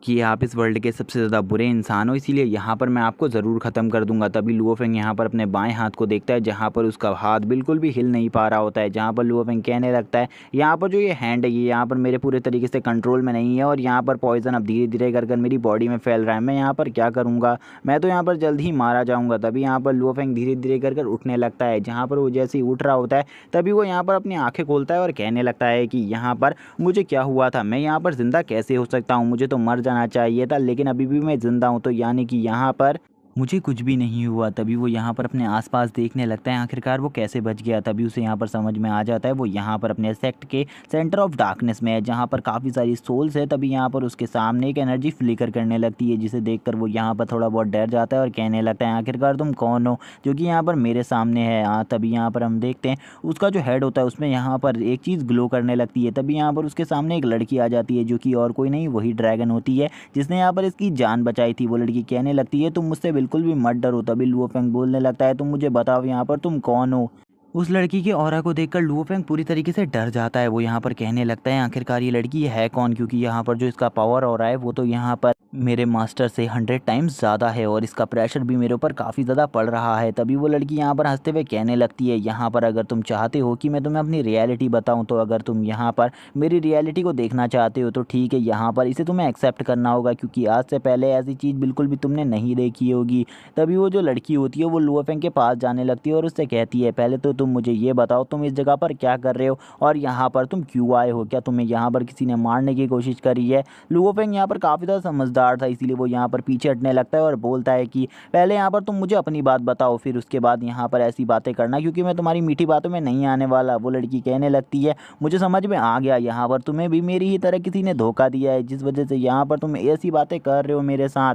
कि आप इस वर्ल्ड के सबसे ज़्यादा बुरे इंसान हो, इसीलिए यहाँ पर मैं आपको ज़रूर ख़त्म कर दूंगा। तभी लुओ फेंग यहाँ पर अपने बाएं हाथ को देखता है, जहाँ पर उसका हाथ बिल्कुल भी हिल नहीं पा रहा होता है। जहाँ पर लुओ फेंग कहने लगता है, यहाँ पर जो ये हैंड है ये यहाँ पर मेरे पूरे तरीके से कंट्रोल में नहीं है और यहाँ पर पॉइजन अब धीरे धीरे कर मेरी बॉडी में फैल रहा है। मैं यहाँ पर क्या करूँगा, मैं तो यहाँ पर जल्द ही मारा जाऊँगा। तभी यहाँ पर लुओ फेंग धीरे धीरे कर उठने लगता है। जहाँ पर वो जैसे ही उठ रहा होता है तभी वो यहाँ पर अपनी आँखें खोलता है और कहने लगता है कि यहाँ पर मुझे क्या हुआ था, मैं यहाँ पर ज़िंदा कैसे हो सकता हूँ, मुझे तो मर जाना चाहिए था लेकिन अभी भी मैं ज़िंदा हूँ, तो यानी कि यहाँ पर मुझे कुछ भी नहीं हुआ। तभी वो यहाँ पर अपने आसपास देखने लगता है, आखिरकार वो कैसे बच गया। तभी उसे यहाँ पर समझ में आ जाता है वो यहाँ पर अपने सेक्ट के सेंटर ऑफ डार्कनेस में है, जहाँ पर काफ़ी सारी सोल्स है। तभी यहाँ पर उसके सामने एक एनर्जी फ्लिकर करने लगती है, जिसे देखकर वो यहाँ पर थोड़ा बहुत डर जाता है और कहने लगता है, आखिरकार तुम कौन हो जो कि यहाँ पर मेरे सामने है। तभी यहाँ पर हम देखते हैं उसका जो हेड होता है उसमें यहाँ पर एक चीज़ ग्लो करने लगती है। तभी यहाँ पर उसके सामने एक लड़की आ जाती है, जो कि और कोई नहीं वही ड्रैगन होती है जिसने यहाँ पर इसकी जान बचाई थी। वो लड़की कहने लगती है, तुम मुझसे बिल्कुल भी मत डरो। तभी लुओ फेंग बोलने लगता है, तुम मुझे बताओ यहाँ पर तुम कौन हो। उस लड़की के ऑरा को देखकर लुओ फेंग पूरी तरीके से डर जाता है। वो यहाँ पर कहने लगता है, आखिरकार ये लड़की है कौन, क्योंकि यहाँ पर जो इसका पावर हो रहा है वो तो यहाँ पर मेरे मास्टर से 100 टाइम्स ज़्यादा है और इसका प्रेशर भी मेरे ऊपर काफ़ी ज़्यादा पड़ रहा है। तभी वो लड़की यहाँ पर हंसते हुए कहने लगती है, यहाँ पर अगर तुम चाहते हो कि मैं तुम्हें अपनी रियलिटी बताऊँ, तो अगर तुम यहाँ पर मेरी रियलिटी को देखना चाहते हो तो ठीक है, यहाँ पर इसे तुम्हें एक्सेप्ट करना होगा, क्योंकि आज से पहले ऐसी चीज़ बिल्कुल भी तुमने नहीं देखी होगी। तभी वो जो लड़की होती है वो लुओ फेंग के पास जाने लगती है और उससे कहती है, पहले तो तुम मुझे ये बताओ तुम इस जगह पर क्या कर रहे हो और यहाँ पर तुम क्यों आए हो, क्या तुम्हें यहाँ पर किसी ने मारने की कोशिश करी है। लुओ फेंग यहाँ पर काफ़ी ज़्यादा समझदार था, इसीलिए वो यहाँ पर पीछे हटने लगता है और बोलता है कि पहले यहाँ पर तुम मुझे अपनी बात बताओ, फिर उसके बाद यहाँ पर ऐसी बातें करना, क्योंकि मैं तुम्हारी मीठी बातों में नहीं आने वाला। वो लड़की कहने लगती है, मुझे समझ में आ गया, यहाँ पर तुम्हें भी मेरी ही तरह किसी ने धोखा दिया है, जिस वजह से यहाँ पर तुम ऐसी बातें कर रहे हो मेरे साथ।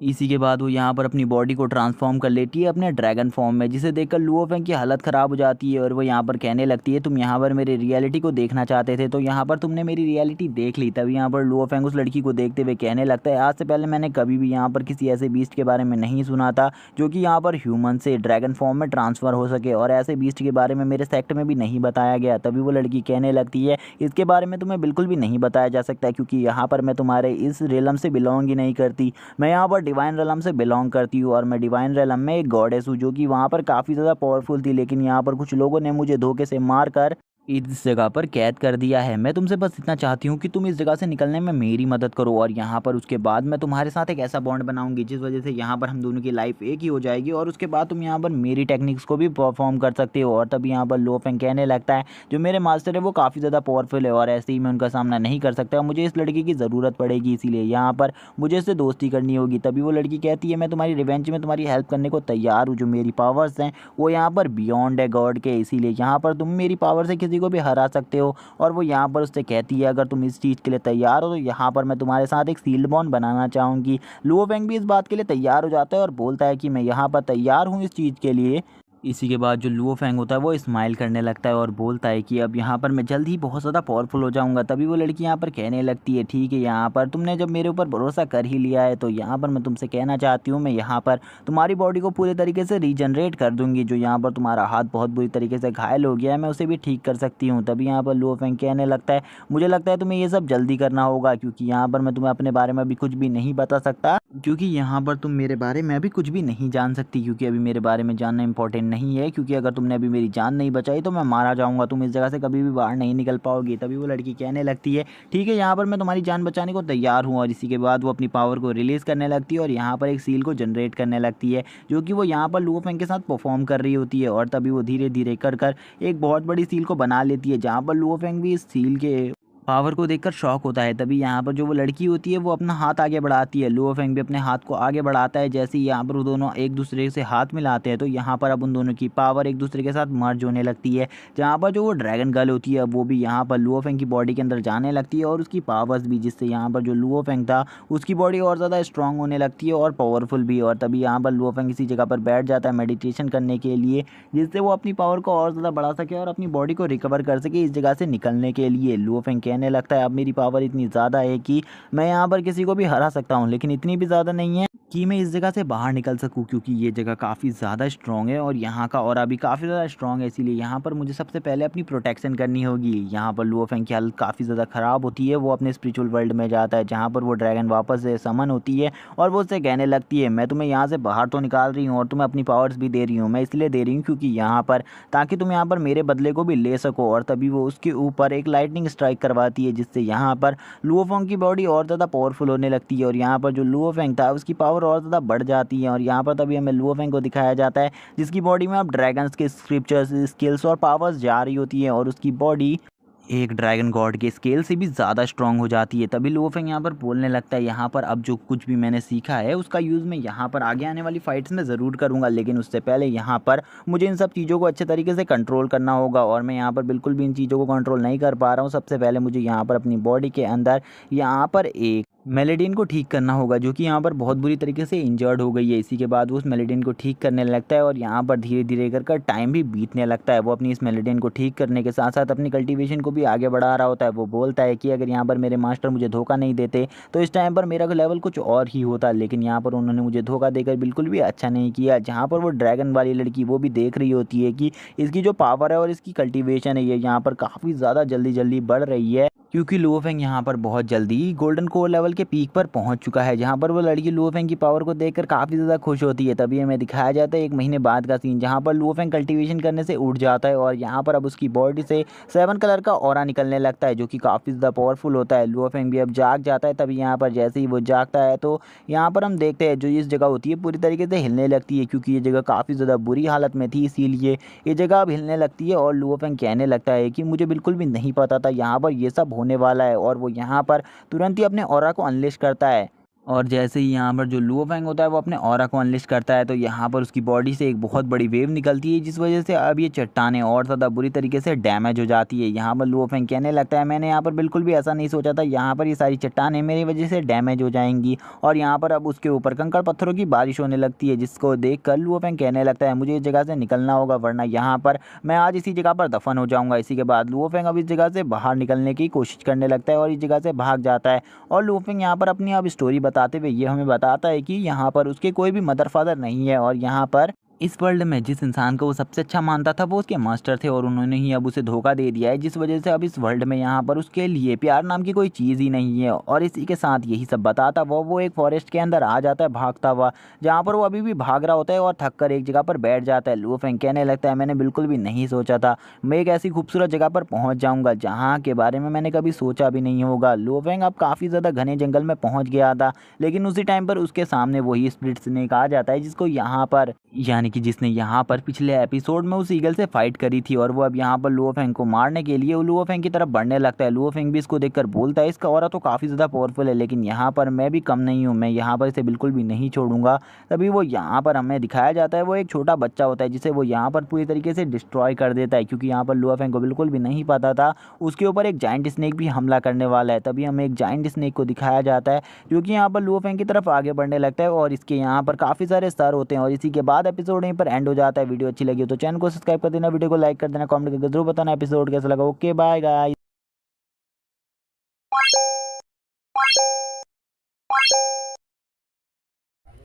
इसी के बाद वो यहाँ पर अपनी बॉडी को ट्रांसफॉर्म कर लेती है अपने ड्रैगन फॉर्म में, जिसे देखकर लुओ फेंग की हालत ख़राब हो जाती है और वो यहाँ पर कहने लगती है, तुम यहाँ पर मेरी रियलिटी को देखना चाहते थे तो यहाँ पर तुमने मेरी रियलिटी देख ली। तभी यहाँ पर लुओ फेंग उस लड़की को देखते हुए कहने लगता है, आज से पहले मैंने कभी भी यहाँ पर किसी ऐसे बीस्ट के बारे में नहीं सुना था जो कि यहाँ पर ह्यूमन से ड्रैगन फॉर्म में ट्रांसफ़र हो सके, और ऐसे बीस्ट के बारे में मेरे सेक्ट में भी नहीं बताया गया। तभी वो लड़की कहने लगती है, इसके बारे में तुम्हें बिल्कुल भी नहीं बताया जा सकता, क्योंकि यहाँ पर मैं तुम्हारे इस रेलम से बिलोंग ही नहीं करती, मैं यहाँ पर डिवाइन रेलम से बिलोंग करती हूँ और मैं डिवाइन रेलम में एक गॉडेस हूँ जो कि वहाँ पर काफ़ी ज़्यादा पावरफुल थी, लेकिन यहाँ पर कुछ लोगों ने मुझे धोखे से मार कर इस जगह पर कैद कर दिया है। मैं तुमसे बस इतना चाहती हूँ कि तुम इस जगह से निकलने में मेरी मदद करो, और यहाँ पर उसके बाद मैं तुम्हारे साथ एक ऐसा बॉन्ड बनाऊंगी जिस वजह से यहाँ पर हम दोनों की लाइफ एक ही हो जाएगी, और उसके बाद तुम यहाँ पर मेरी टेक्निक्स को भी परफॉर्म कर सकते हो। और तभी यहाँ पर लुओ फेंग कहने लगता है, जो मेरे मास्टर है वो काफ़ी ज़्यादा पावरफुल है और ऐसे ही मैं उनका सामना नहीं कर सकता, मुझे इस लड़की की ज़रूरत पड़ेगी, इसीलिए यहाँ पर मुझे इससे दोस्ती करनी होगी। तभी वो लड़की कहती है, मैं तुम्हारी रिवेंज में तुम्हारी हेल्प करने को तैयार हूँ, जो मेरी पावर्स हैं वो यहाँ पर बियॉन्ड है गॉड के, इसीलिए यहाँ पर तुम मेरी पावर से किसी को भी हरा सकते हो। और वो यहाँ पर उससे कहती है, अगर तुम इस चीज़ के लिए तैयार हो तो यहाँ पर मैं तुम्हारे साथ एक सील्ड बॉन्ड बनाना चाहूँगी। लुओ फेंग भी इस बात के लिए तैयार हो जाता है और बोलता है कि मैं यहाँ पर तैयार हूँ इस चीज़ के लिए। इसी के बाद जो लुओ फेंग होता है वो स्माइल करने लगता है और बोलता है कि अब यहाँ पर मैं जल्द ही बहुत ज़्यादा पावरफुल हो जाऊँगा। तभी वो लड़की यहाँ पर कहने लगती है, ठीक है, यहाँ पर तुमने जब मेरे ऊपर भरोसा कर ही लिया है तो यहाँ पर मैं तुमसे कहना चाहती हूँ, मैं यहाँ पर तुम्हारी बॉडी को पूरे तरीके से रीजनरेट कर दूँगी। जो यहाँ पर तुम्हारा हाथ बहुत बुरी तरीके से घायल हो गया है मैं उसे भी ठीक कर सकती हूँ। तभी यहाँ पर लुओ फेंग कहने लगता है, मुझे लगता है तुम्हें ये सब जल्दी करना होगा, क्योंकि यहाँ पर मैं तुम्हें अपने बारे में अभी कुछ भी नहीं बता सकता, क्योंकि यहाँ पर तुम मेरे बारे में अभी कुछ भी नहीं जान सकती, क्योंकि अभी मेरे बारे में जानना इंपॉर्टेंट नहीं है, क्योंकि अगर तुमने अभी मेरी जान नहीं बचाई तो मैं मारा जाऊंगा, तुम इस जगह से कभी भी बाहर नहीं निकल पाओगी। तभी वो लड़की कहने लगती है, ठीक है, यहाँ पर मैं तुम्हारी जान बचाने को तैयार हूँ। और इसी के बाद वो अपनी पावर को रिलीज़ करने लगती है और यहाँ पर एक सील को जनरेट करने लगती है, जो कि वो यहाँ पर लुओ फेंग के साथ परफॉर्म कर रही होती है। और तभी वो धीरे धीरे कर एक बहुत बड़ी सील को बना लेती है, जहाँ पर लुओ फेंग भी इस सील के पावर को देखकर शॉक होता है। तभी यहाँ पर जो वो लड़की होती है वो अपना हाथ आगे बढ़ाती है, लुओ फेंग भी अपने हाथ को आगे बढ़ाता है। जैसे ही यहाँ पर वो दोनों एक दूसरे से हाथ मिलाते हैं तो यहाँ पर अब उन दोनों की पावर एक दूसरे के साथ मर्ज होने लगती है। जहाँ पर जो वो ड्रैगन गर्ल होती है वो भी यहाँ पर लुओ फेंग की बॉडी के अंदर जाने लगती है और उसकी पावर्स भी, जिससे यहाँ पर जो लुओ फेंग था उसकी बॉडी और ज़्यादा स्ट्रांग होने लगती है और पावरफुल भी। और तभी यहाँ पर लुओ फेंग इसी जगह पर बैठ जाता है मेडिटेशन करने के लिए, जिससे वो अपनी पावर को और ज़्यादा बढ़ा सके और अपनी बॉडी को रिकवर कर सके इस जगह से निकलने के लिए। लुओ फेंग कहने लगता है, अब मेरी पावर इतनी ज़्यादा है कि मैं यहाँ पर किसी को भी हरा सकता हूँ, लेकिन इतनी भी ज़्यादा नहीं है कि मैं इस जगह से बाहर निकल सकूं, क्योंकि ये जगह काफ़ी ज़्यादा स्ट्रॉन्ग है और यहाँ का ऑरा भी काफ़ी ज़्यादा स्ट्रॉन्ग है। इसीलिए यहाँ पर मुझे सबसे पहले अपनी प्रोटेक्शन करनी होगी। यहाँ पर लुओ फेंग की हालत काफ़ी ज़्यादा ख़राब होती है। वो अपने स्पिरिचुअल वर्ल्ड में जाता है जहाँ पर वो ड्रैगन वापस से समन होती है और वो उससे कहने लगती है, मैं तुम्हें यहाँ से बाहर तो निकाल रही हूँ और तुम्हें अपनी पावर्स भी दे रही हूँ। मैं इसलिए दे रही हूँ क्योंकि यहाँ पर ताकि तुम यहाँ पर मेरे बदले को भी ले सको। और तभी वो उसके ऊपर एक लाइटनिंग स्ट्राइक करवाती है, जिससे यहाँ पर लुओ फेंग की बॉडी और ज़्यादा पावरफुल होने लगती है और यहाँ पर जो लुओ फेंग था उसकी पावर और ज़्यादा बढ़ जाती है। और यहाँ पर तभी हमें लुओ फेंग को दिखाया जाता है जिसकी बॉडी में अब ड्रैगन्स के स्क्रिप्चर्स, स्किल्स और पावर्स जा रही होती है और उसकी बॉडी एक ड्रैगन गॉड के स्केल से भी ज़्यादा स्ट्रांग हो जाती है। तभी लुओ फेंग यहाँ पर बोलने लगता है, यहाँ पर अब जो कुछ भी मैंने सीखा है उसका यूज़ मैं यहाँ पर आगे आने वाली फाइट्स में ज़रूर करूँगा, लेकिन उससे पहले यहाँ पर मुझे इन सब चीज़ों को अच्छे तरीके से कंट्रोल करना होगा और मैं यहाँ पर बिल्कुल भी इन चीज़ों को कंट्रोल नहीं कर पा रहा हूँ। सबसे पहले मुझे यहाँ पर अपनी बॉडी के अंदर यहाँ पर एक मेलेडिन को ठीक करना होगा जो कि यहाँ पर बहुत बुरी तरीके से इंजर्ड हो गई है। इसी के बाद वो उस मेलेडिन को ठीक करने लगता है और यहाँ पर धीरे धीरे कर टाइम भी बीतने लगता है। वो अपनी इस मेलेडिन को ठीक करने के साथ साथ अपनी कल्टीवेशन को भी आगे बढ़ा रहा होता है। वो बोलता है कि अगर यहाँ पर मेरे मास्टर मुझे धोखा नहीं देते तो इस टाइम पर मेरा लेवल कुछ और ही होता, लेकिन यहाँ पर उन्होंने मुझे धोखा देकर बिल्कुल भी अच्छा नहीं किया। जहाँ पर वो ड्रैगन वाली लड़की वो भी देख रही होती है कि इसकी जो पावर है और इसकी कल्टीवेशन है ये यहाँ पर काफ़ी ज़्यादा जल्दी जल्दी बढ़ रही है, क्योंकि लुओ फेंग यहाँ पर बहुत जल्दी गोल्डन कोर लेवल के पीक पर पहुँच चुका है। जहाँ पर वो लड़की लुओ फेंग की पावर को देखकर काफ़ी ज़्यादा खुश होती है। तभी हमें दिखाया जाता है 1 महीने बाद का सीन, जहाँ पर लुओ फेंग कल्टीवेशन करने से उठ जाता है और यहाँ पर अब उसकी बॉडी से 7 कलर का ऑरा निकलने लगता है जो कि काफ़ी ज़्यादा पावरफुल होता है। लुओ फेंग भी अब जाग जाता है। तभी यहाँ पर जैसे ही वो जागता है तो यहाँ पर हम देखते हैं जो इस जगह होती है पूरी तरीके से हिलने लगती है, क्योंकि ये जगह काफ़ी ज़्यादा बुरी हालत में थी, इसीलिए ये जगह अब हिलने लगती है। और लुओ फेंग कहने लगता है कि मुझे बिल्कुल भी नहीं पता था यहाँ पर ये सब होने वाला है, और वो यहाँ पर तुरंत ही अपने ऑरा को अनलिश करता है। और जैसे ही यहाँ पर जो लुओ फेंग होता है वो अपने ऑरा को अनलिश करता है तो यहाँ पर उसकी बॉडी से एक बहुत बड़ी वेव निकलती है, जिस वजह से अब ये चट्टानें और ज़्यादा बुरी तरीके से डैमेज हो जाती है। यहाँ पर लुओ फेंग कहने लगता है, मैंने यहाँ पर बिल्कुल भी ऐसा नहीं सोचा था, यहाँ पर ये सारी चट्टानें मेरी वजह से डैमेज हो जाएंगी। और यहाँ पर अब उसके ऊपर कंकड़ पत्थरों की बारिश होने लगती है, जिसको देख कर लुओ फेंग कहने लगता है, मुझे इस जगह से निकलना होगा वरना यहाँ पर मैं आज इसी जगह पर दफन हो जाऊँगा। इसी के बाद लुओ फेंग अब इस जगह से बाहर निकलने की कोशिश करने लगता है और इस जगह से भाग जाता है। और लुओ फेंग यहाँ पर अपनी अब स्टोरी बताते हुए ये हमें बताता है कि यहाँ पर उसके कोई भी मदर फादर नहीं है और यहाँ पर इस वर्ल्ड में जिस इंसान को वो सबसे अच्छा मानता था वो उसके मास्टर थे और उन्होंने ही अब उसे धोखा दे दिया है, जिस वजह से अब इस वर्ल्ड में यहाँ पर उसके लिए प्यार नाम की कोई चीज़ ही नहीं है। और इसी के साथ यही सब बताता वो एक फॉरेस्ट के अंदर आ जाता है भागता हुआ, जहाँ पर वो अभी भी भाग रहा होता है और थक कर एक जगह पर बैठ जाता है। लुओ फेंग कहने लगता है, मैंने बिल्कुल भी नहीं सोचा था मैं एक ऐसी खूबसूरत जगह पर पहुँच जाऊँगा जहाँ के बारे में मैंने कभी सोचा भी नहीं होगा। लुओ फेंग अब काफ़ी ज़्यादा घने जंगल में पहुँच गया था, लेकिन उसी टाइम पर उसके सामने वही स्प्लिट स्नेक आ जाता है, जिसको यहाँ पर यानी कि जिसने यहाँ पर पिछले एपिसोड में उस ईगल से फाइट करी थी। और वो अब यहाँ पर लुओ फेंग को मारने के लिए लुओ फेंग की तरफ बढ़ने लगता है। लुओ फेंग भी इसको देखकर बोलता है, इसका ऑरा तो काफ़ी ज़्यादा पावरफुल है, लेकिन यहाँ पर मैं भी कम नहीं हूँ, मैं यहाँ पर इसे बिल्कुल भी नहीं छोड़ूंगा। तभी वो यहाँ पर हमें दिखाया जाता है वो एक छोटा बच्चा होता है जिसे वो यहाँ पर पूरी तरीके से डिस्ट्रॉय कर देता है, क्योंकि यहाँ पर लुओ फेंग को बिल्कुल भी नहीं पता था उसके ऊपर एक जाइंट स्नेक भी हमला करने वाला है। तभी हमें एक जाइंट स्नेक को दिखाया जाता है जो कि यहाँ पर लुओ फेंग की तरफ आगे बढ़ने लगता है और इसके यहाँ पर काफ़ी सारे सर होते हैं। और इसी के बाद एपिसोड यहीं पर एंड हो जाता है। वीडियो अच्छी लगी हो तो चैनल को सब्सक्राइब कर देना, वीडियो को लाइक कर देना, कमेंट करके जरूर बताना एपिसोड कैसा लगा। Okay bye guys.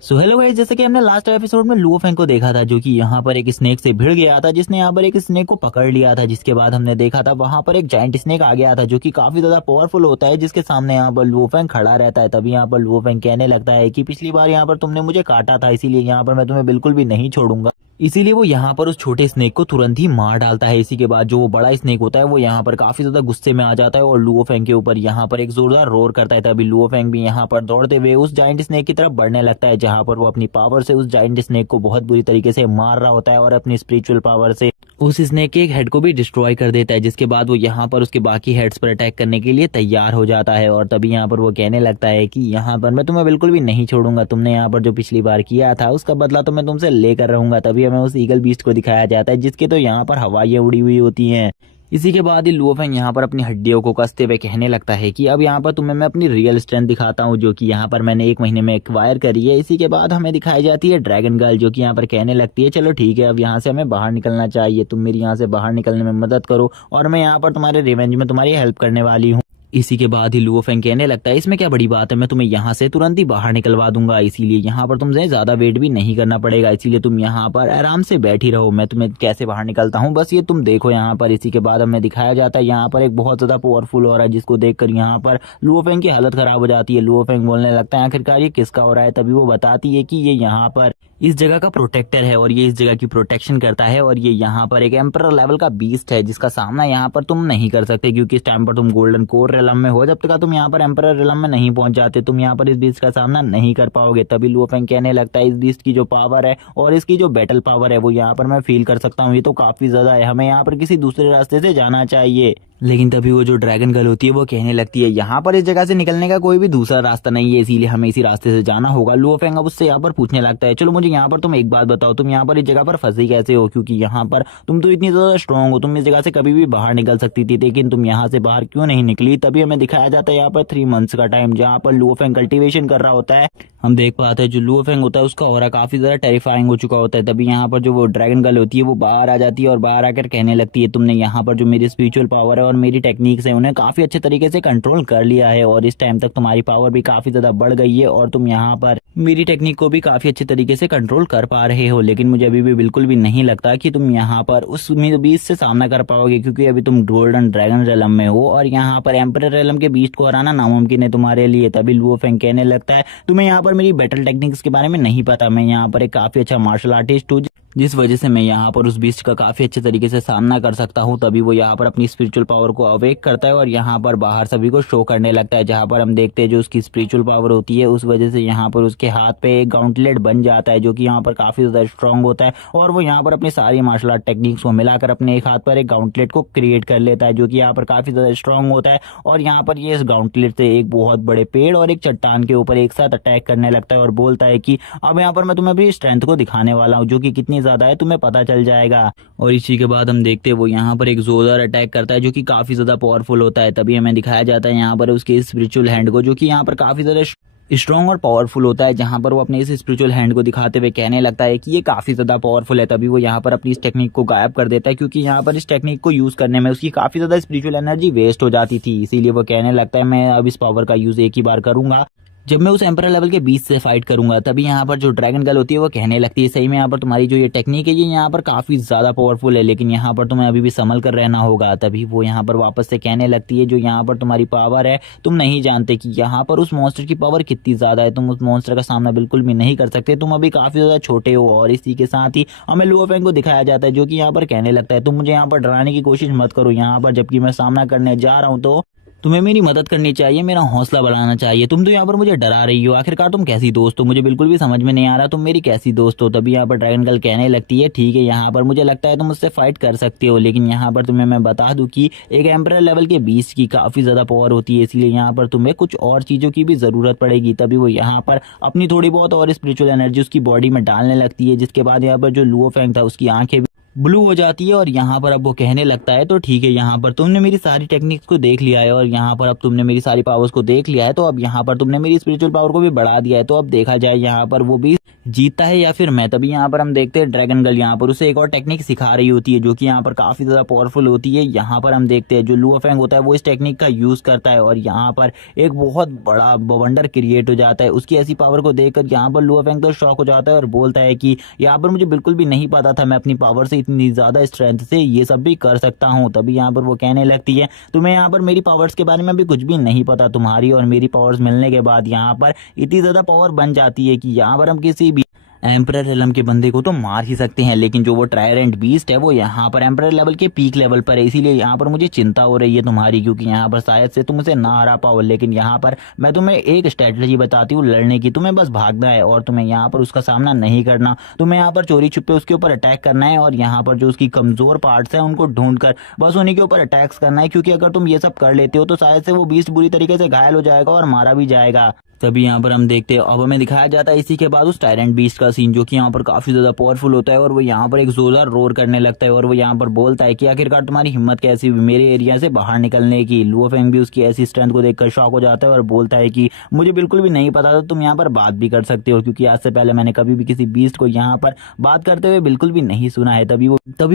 So hello guys, जैसे कि हमने लास्ट एपिसोड में लुओ फेंग को देखा था जो कि यहाँ पर एक स्नेक से भिड़ गया था, जिसने यहाँ पर एक स्नेक को पकड़ लिया था। जिसके बाद हमने देखा था वहां पर एक जाइंट स्नेक आ गया था जो कि काफी ज्यादा पावरफुल होता है, जिसके सामने यहाँ पर लुओ फेंग खड़ा रहता है। तभी यहाँ पर लुओ फेंग कहने लगता है कि पिछली बार यहाँ पर तुमने मुझे काटा था, इसीलिए यहाँ पर मैं तुम्हें बिल्कुल भी नहीं छोड़ूंगा। इसीलिए वो यहाँ पर उस छोटे स्नेक को तुरंत ही मार डालता है। इसी के बाद जो वो बड़ा स्नेक होता है वो यहाँ पर काफी ज्यादा गुस्से में आ जाता है और लुओ फेंग के ऊपर यहाँ पर एक जोरदार रोर करता है। तभी लुओ फेंग भी यहाँ पर दौड़ते हुए उस जाइंट स्नेक की तरफ बढ़ने लगता है, जहाँ पर वो अपनी पावर से उस जाइंट स्नेक को बहुत बुरी तरीके से मार रहा होता है और अपनी स्पिरिचुअल पावर से उस स्नेक के एक हेड को भी डिस्ट्रॉय कर देता है। जिसके बाद वो यहाँ पर उसके बाकी हेड्स पर अटैक करने के लिए तैयार हो जाता है और तभी यहाँ पर वो कहने लगता है कि यहाँ पर मैं तुम्हें बिल्कुल भी नहीं छोड़ूंगा, तुमने यहाँ पर जो पिछली बार किया था उसका बदला तो मैं तुमसे लेकर रहूंगा। तभी हमें उस ईगल बीस्ट को दिखाया जाता है जिसके तो यहाँ पर हवाइयाँ उड़ी हुई होती हैं। इसी के बाद ही लुओ फेंग यहाँ पर अपनी हड्डियों को कसते हुए कहने लगता है कि अब यहाँ पर तुम्हें मैं अपनी रियल स्ट्रेंथ दिखाता हूँ, जो कि यहाँ पर मैंने 1 महीने में एक्वायर करी है। इसी के बाद हमें दिखाई जाती है ड्रैगन गर्ल, जो कि यहाँ पर कहने लगती है, चलो ठीक है अब यहाँ से हमें बाहर निकलना चाहिए, तुम मेरी यहाँ से बाहर निकलने में मदद करो और मैं यहाँ पर तुम्हारे रिवेंज में तुम्हारी हेल्प करने वाली हूँ। इसी के बाद ही लुओ फेंग कहने लगता है इसमें क्या बड़ी बात है, मैं तुम्हें यहाँ से तुरंत ही बाहर निकलवा दूंगा, इसीलिए यहाँ पर तुमसे ज्यादा वेट भी नहीं करना पड़ेगा, इसीलिए तुम यहाँ पर आराम से बैठी रहो, मैं तुम्हें कैसे बाहर निकलता हूँ बस ये तुम देखो यहाँ पर। इसी के बाद हमें दिखाया जाता है यहाँ पर एक बहुत ज्यादा पावरफुल हो रहा है, जिसको देखकर यहाँ पर लुओ फेंग की हालत खराब हो जाती है। लुओ फेंग बोलने लगता है आखिरकार ये किसका हो रहा है, तभी वो बताती है कि ये यहाँ पर इस जगह का प्रोटेक्टर है और ये इस जगह की प्रोटेक्शन करता है और ये यहाँ पर एक एम्परर लेवल का बीस्ट है जिसका सामना यहाँ पर तुम नहीं कर सकते, क्योंकि इस टाइम पर तुम गोल्डन कोर रेलम में हो, जब तक तुम यहाँ पर एम्परर रेलम में नहीं पहुंच जाते तुम यहाँ पर इस बीस्ट का सामना नहीं कर पाओगे। तभी लुओ फेंग कहने लगता है इस बीस्ट की जो पावर है और इसकी जो बैटल पावर है वो यहाँ पर मैं फील कर सकता हूँ, ये तो काफी ज्यादा है, हमें यहाँ पर किसी दूसरे रास्ते से जाना चाहिए। लेकिन तभी वो जो ड्रैगन गर्ल होती है वो कहने लगती है यहाँ पर इस जगह से निकलने का कोई भी दूसरा रास्ता नहीं है, इसीलिए हमें इसी रास्ते से जाना होगा। लुओ फेंग अब उससे यहाँ पर पूछने लगता है चलो मुझे यहाँ पर तुम एक बात बताओ, तुम यहाँ पर इस जगह पर फंसी कैसे हो, क्योंकि यहाँ पर तुम तो इतनी ज्यादा स्ट्रांग हो, तुम इस जगह से कभी भी बाहर निकल सकती थी, लेकिन तुम यहाँ से बाहर क्यों नहीं निकली। तभी हमें दिखाया जाता है यहाँ पर 3 मंथ्स का टाइम जहाँ पर लुओ फेंग कल्टीवेशन कर रहा होता है। हम देख पाते हैं जो लुओ फेंग होता है उसका ऑरा काफी ज्यादा टेरिफाइंग हो चुका होता है। तभी यहाँ पर जो वो ड्रैगन गर्ल होती है वो बाहर आ जाती है और बाहर आकर कहने लगती है तुमने यहाँ पर जो मेरी स्पिरिचुअल पावर है और मेरी टेक्निक्स है उन्हें काफी अच्छे तरीके से कंट्रोल कर लिया है और इस टाइम तक तुम्हारी पावर भी काफी ज्यादा बढ़ गई है और तुम यहाँ पर मेरी टेक्निक को भी काफी अच्छे तरीके से कंट्रोल कर पा रहे हो, लेकिन मुझे अभी भी बिल्कुल भी नहीं लगता कि तुम यहाँ पर उस बीस्ट से सामना कर पाओगे, क्योंकि अभी तुम गोल्डन ड्रैगन रेलम में हो और यहाँ पर एम्परर रेलम के बीस्ट को हराना नामुमकिन है तुम्हारे लिए। तभी लुओ फेंग कहने लगता है तुम्हें यहाँ पर मेरी बैटल टेक्निक्स के बारे में नहीं पता, मैं यहाँ पर एक काफी अच्छा मार्शल आर्टिस्ट हूँ जिस वजह से मैं यहाँ पर उस बीस्ट का काफी अच्छे तरीके से सामना कर सकता हूँ। तभी वो यहाँ पर अपनी स्पिरिचुअल पावर को अवेक करता है और यहाँ पर बाहर सभी को शो करने लगता है, जहाँ पर हम देखते हैं जो उसकी स्पिरिचुअल पावर होती है उस वजह से यहाँ पर उसके हाथ पे एक गाउंटलेट बन जाता है जो कि यहाँ पर काफी ज्यादा स्ट्रांग होता है और वो यहाँ पर अपनी सारी मार्शल आर्ट टेक्निक्स को मिलाकर अपने एक हाथ पर एक गाउंटलेट को क्रिएट कर लेता है जो कि यहाँ पर काफी ज्यादा स्ट्रांग होता है और यहाँ पर ये इस गाउंटलेट से एक बहुत बड़े पेड़ और एक चट्टान के ऊपर एक साथ अटैक करने लगता है और बोलता है कि अब यहाँ पर मैं तुम्हें अपनी स्ट्रेंथ को दिखाने वाला हूँ जो कि कितनी ज्यादा है तुम्हें पता चल जाएगा। और इसी के बाद हम देखते हैं वो यहाँ पर एक जोरदार अटैक करता है जो कि काफी ज्यादा पावरफुल होता है। तभी हमें दिखाया जाता है यहाँ पर उसके स्पिरिचुअल हैंड को जो कि यहाँ पर काफी ज्यादा स्ट्रॉन्ग और पावरफुल होता है, जहां पर वो अपने इस स्पिरिचुअल हैंड को दिखाते हुए कहने लगता है कि ये काफी ज्यादा पावरफुल है। तभी वो यहाँ पर अपनी इस टेक्निक को गायब कर देता है, क्योंकि यहाँ पर इस टेक्निक को यूज करने में उसकी काफी ज्यादा स्पिरिचुअल एनर्जी वेस्ट हो जाती थी, इसीलिए वो कहने लगता है मैं अब इस पावर का यूज एक ही बार करूंगा जब मैं उस एम्परर लेवल के बीच से फाइट करूंगा। तभी यहाँ पर जो ड्रैगन गर्ल होती है वो कहने लगती है सही में यहाँ पर तुम्हारी जो ये टेक्निक है ये यहाँ पर काफी ज्यादा पावरफुल है, लेकिन यहाँ पर तुम्हें अभी भी संभल कर रहना होगा। तभी वो यहाँ पर वापस से कहने लगती है जो यहाँ पर तुम्हारी पावर है तुम नहीं जानते कि यहाँ पर उस मॉन्स्टर की पावर कितनी ज्यादा है, तुम उस मॉन्स्टर का सामना बिल्कुल भी नहीं कर सकते, तुम अभी काफी ज्यादा छोटे हो। और इसी के साथ ही हमें लुओ फेंग को दिखाया जाता है जो कि यहाँ पर कहने लगता है तुम मुझे यहाँ पर डराने की कोशिश मत करो, यहाँ पर जबकि मैं सामना करने जा रहा हूँ तो तुम्हें मेरी मदद करनी चाहिए, मेरा हौसला बढ़ाना चाहिए, तुम तो यहाँ पर मुझे डरा रही हो, आखिरकार तुम कैसी दोस्त हो, मुझे बिल्कुल भी समझ में नहीं आ रहा तुम मेरी कैसी दोस्त हो। तभी यहाँ पर ड्रैगन गर्ल कहने लगती है ठीक है यहाँ पर मुझे लगता है तुम मुझसे फाइट कर सकते हो, लेकिन यहाँ पर तुम्हें मैं बता दूं कि एक एम्परर लेवल के बीस्ट की काफी ज्यादा पावर होती है, इसलिए यहाँ पर तुम्हें कुछ और चीजों की भी जरूरत पड़ेगी। तभी वो यहाँ पर अपनी थोड़ी बहुत और स्पिरिचुअल एनर्जी उसकी बॉडी में डालने लगती है, जिसके बाद यहाँ पर जो लुओ फेंग था उसकी आंखें ब्लू हो जाती है और यहाँ पर अब वो कहने लगता है तो ठीक है यहाँ पर तुमने मेरी सारी टेक्निक्स को देख लिया है और यहाँ पर अब तुमने मेरी सारी पावर्स को देख लिया है, तो अब यहाँ पर तुमने मेरी स्पिरिचुअल पावर को भी बढ़ा दिया है, तो अब देखा जाए यहाँ पर वो भी जीतता है या फिर मैं। तभी यहाँ पर हम देखते हैं ड्रैगन गर्ल यहाँ पर उसे एक और टेक्निक सिखा रही होती है जो कि यहाँ पर काफी ज्यादा पावरफुल होती है। यहाँ पर हम देखते हैं जो लुओ फेंग होता है वो इस टेक्निक का यूज करता है और यहाँ पर एक बहुत बड़ा बवंडर क्रिएट हो जाता है। उसकी ऐसी पावर को देखकर यहाँ पर लुओ फेंग तो शॉक हो जाता है और बोलता है कि यहाँ पर मुझे बिल्कुल भी नहीं पता था मैं अपनी पावर से इतनी ज्यादा स्ट्रेंथ से ये सब भी कर सकता हूँ। तभी यहाँ पर वो कहने लगती है तुम्हें यहाँ पर मेरी पावर्स के बारे में भी कुछ भी नहीं पता, तुम्हारी और मेरी पावर्स मिलने के बाद यहाँ पर इतनी ज्यादा पावर बन जाती है कि यहाँ पर हम किसी भी एम्परर रेलम के बंदे को तो मार ही सकते हैं, लेकिन जो वो ट्रायरेंट बीस्ट है वो यहाँ पर एम्परर लेवल के पीक लेवल पर है, इसीलिए यहाँ पर मुझे चिंता हो रही है तुम्हारी, क्योंकि यहाँ पर शायद से तुम उसे ना हरा पाओ। लेकिन यहाँ पर मैं तुम्हें एक स्ट्रेटजी बताती हूँ लड़ने की, तुम्हें बस भागना है और तुम्हें यहाँ पर उसका सामना नहीं करना, तुम्हें यहाँ पर चोरी छुपे उसके ऊपर अटैक करना है और यहाँ पर जो उसकी कमजोर पार्ट्स है उनको ढूंढकर बस उन्हीं के ऊपर अटैक्स करना है, क्योंकि अगर तुम ये सब कर लेते हो तो शायद से वो बीस्ट बुरी तरीके से घायल हो जाएगा और मारा भी जाएगा। तभी यहाँ पर हम देखते हैं अब हमें दिखाया जाता है इसी के बाद उस टायरेंट बीस्ट का सीन, जो कि यहाँ पर काफी ज्यादा पावरफुल होता है और वो यहाँ पर एक जोरदार रोर करने लगता है और वो यहाँ पर बोलता है कि आखिरकार तुम्हारी हिम्मत कैसी हुई मेरे एरिया से बाहर निकलने की। लुओ फेंग भी उसकी ऐसी स्ट्रेंथ को देखकर शॉक हो जाता है और बोलता है कि मुझे बिल्कुल भी नहीं पता था तुम यहाँ पर बात भी कर सकते हो, क्योंकि आज से पहले मैंने कभी भी किसी बीस्ट को यहाँ पर बात करते हुए बिल्कुल भी नहीं सुना है। तभी